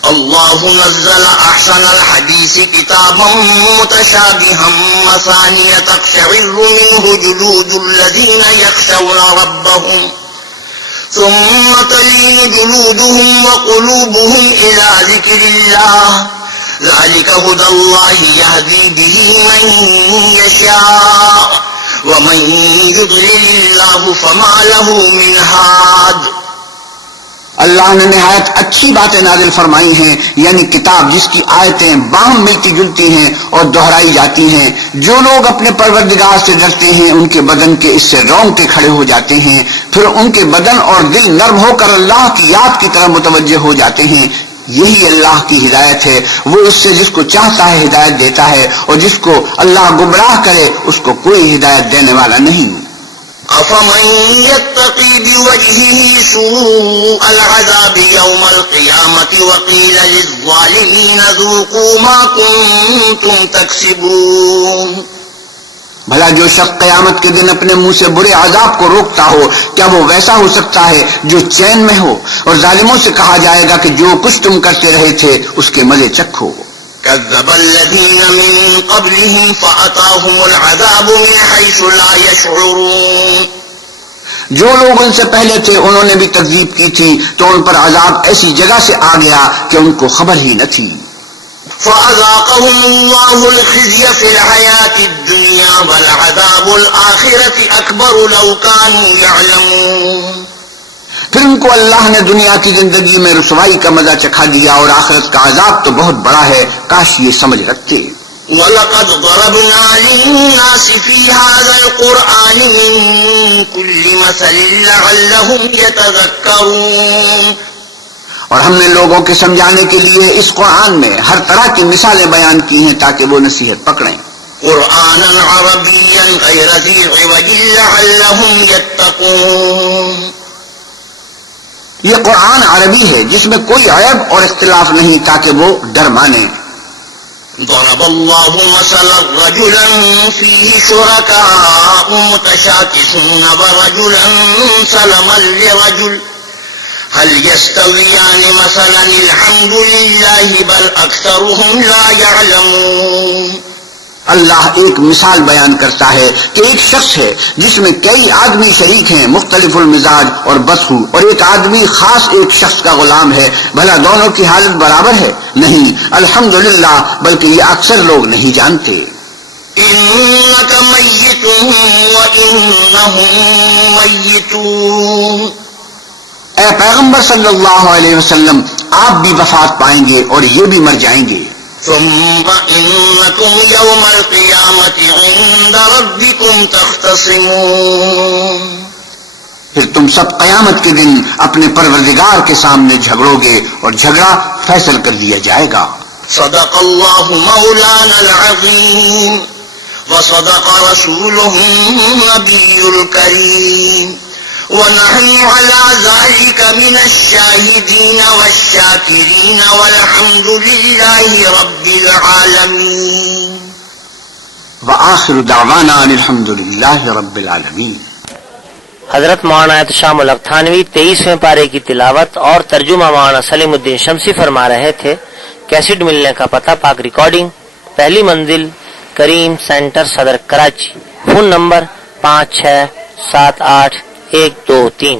اللہ نزل احسن الحدیث کتابا متشابہا مثانیہ تقشعر منہ جلود الذین یخشون ربهم ثم تلين جلودهم وقلوبهم إلى ذكر الله ذلك هدى الله يهدي به من يشاء ومن يضلل الله فما له من هاد. اللہ نے نہایت اچھی باتیں نازل فرمائی ہیں، یعنی کتاب جس کی آیتیں باہم ملتی جلتی ہیں اور دہرائی جاتی ہیں۔ جو لوگ اپنے پروردگار سے ڈرتے ہیں ان کے بدن کے اس سے رونگٹے کھڑے ہو جاتے ہیں، پھر ان کے بدن اور دل نرم ہو کر اللہ کی یاد کی طرف متوجہ ہو جاتے ہیں۔ یہی اللہ کی ہدایت ہے، وہ اس سے جس کو چاہتا ہے ہدایت دیتا ہے، اور جس کو اللہ گمراہ کرے اس کو کوئی ہدایت دینے والا نہیں۔ أفمن يتقي بوجهه سوء العذاب يوم القيامة وقيل للظالمين ذوقوا ما كنتم تكسبون. بھلا جو شخص قیامت کے دن اپنے منہ سے برے عذاب کو روکتا ہو، کیا وہ ویسا ہو سکتا ہے جو چین میں ہو؟ اور ظالموں سے کہا جائے گا کہ جو کچھ تم کرتے رہے تھے اس کے مزے چکھو۔ كذب الذين من قبلهم فأتاهم العذاب من حيث لا يشعرون. جو لوگ ان سے پہلے تھے انہوں نے بھی تکذیب کی تھی تو ان پر عذاب ایسی جگہ سے آ گیا کہ ان کو خبر ہی نہ تھی۔ فأذاقهم الله الخزي في الحياة الدنيا والعذاب الآخرة أكبر لو كانوا يعلمون. پھر ان کو اللہ نے دنیا کی زندگی میں رسوائی کا مزہ چکھا دیا اور آخرت کا عذاب تو بہت بڑا ہے، کاش یہ سمجھ رکھتے۔ وَلَقَدْ ضَرَبْنَا لِلنَّاسِ فِي هَذَا الْقُرْآنِ مِنْ كُلِّ مَثَلٍ لَعَلَّهُمْ يَتَذَكَّرُونَ. اور ہم نے لوگوں کے سمجھانے کے لیے اس قرآن میں ہر طرح کی مثالیں بیان کی ہیں تاکہ وہ نصیحت پکڑیں۔ قرآنًا عربيًّا غير ذي عوج لعلهم يتقون. یہ قرآن عربی ہے جس میں کوئی عیب اور اختلاف نہیں تاکہ وہ ڈر مانے۔ ضرب الله مثلا رجلا فيه شركاء متشاكسون ورجلا سلما لرجل هل يستويان مثلا الحمد لله بل أكثرهم لا يعلمون. اللہ ایک مثال بیان کرتا ہے کہ ایک شخص ہے جس میں کئی آدمی شریک ہیں، مختلف المزاج اور بدخو، اور ایک آدمی خاص ایک شخص کا غلام ہے، بھلا دونوں کی حالت برابر ہے؟ نہیں، الحمدللہ، بلکہ یہ اکثر لوگ نہیں جانتے۔ إنك ميت وإنهم ميتون. اے پیغمبر صلی اللہ علیہ وسلم، آپ بھی وفات پائیں گے اور یہ بھی مر جائیں گے۔ ثم إنكم يوم القيامة عند ربكم تختصمون. پھر تم سب قیامت کے دن اپنے پروردگار کے سامنے جھگڑو گے اور جھگڑا فیصل کر دیا جائے گا۔ صدق اللہ مولانا العظیم وصدق رسوله النبی الکریم ونحن على ذلك من الشاهدين والشاكرين والحمد لله رب العالمين. وآخر دعوانا الحمد لله رب العالمین۔ حضرت مولانا احتشام الحق تھانوی 23ویں پارے کی تلاوت اور ترجمہ مولانا سلیم الدین شمسی فرما رہے تھے۔ کیسٹ ملنے کا پتہ: پاک ریکارڈنگ، پہلی منزل، کریم سینٹر، صدر، کراچی۔ Phone number 5678 123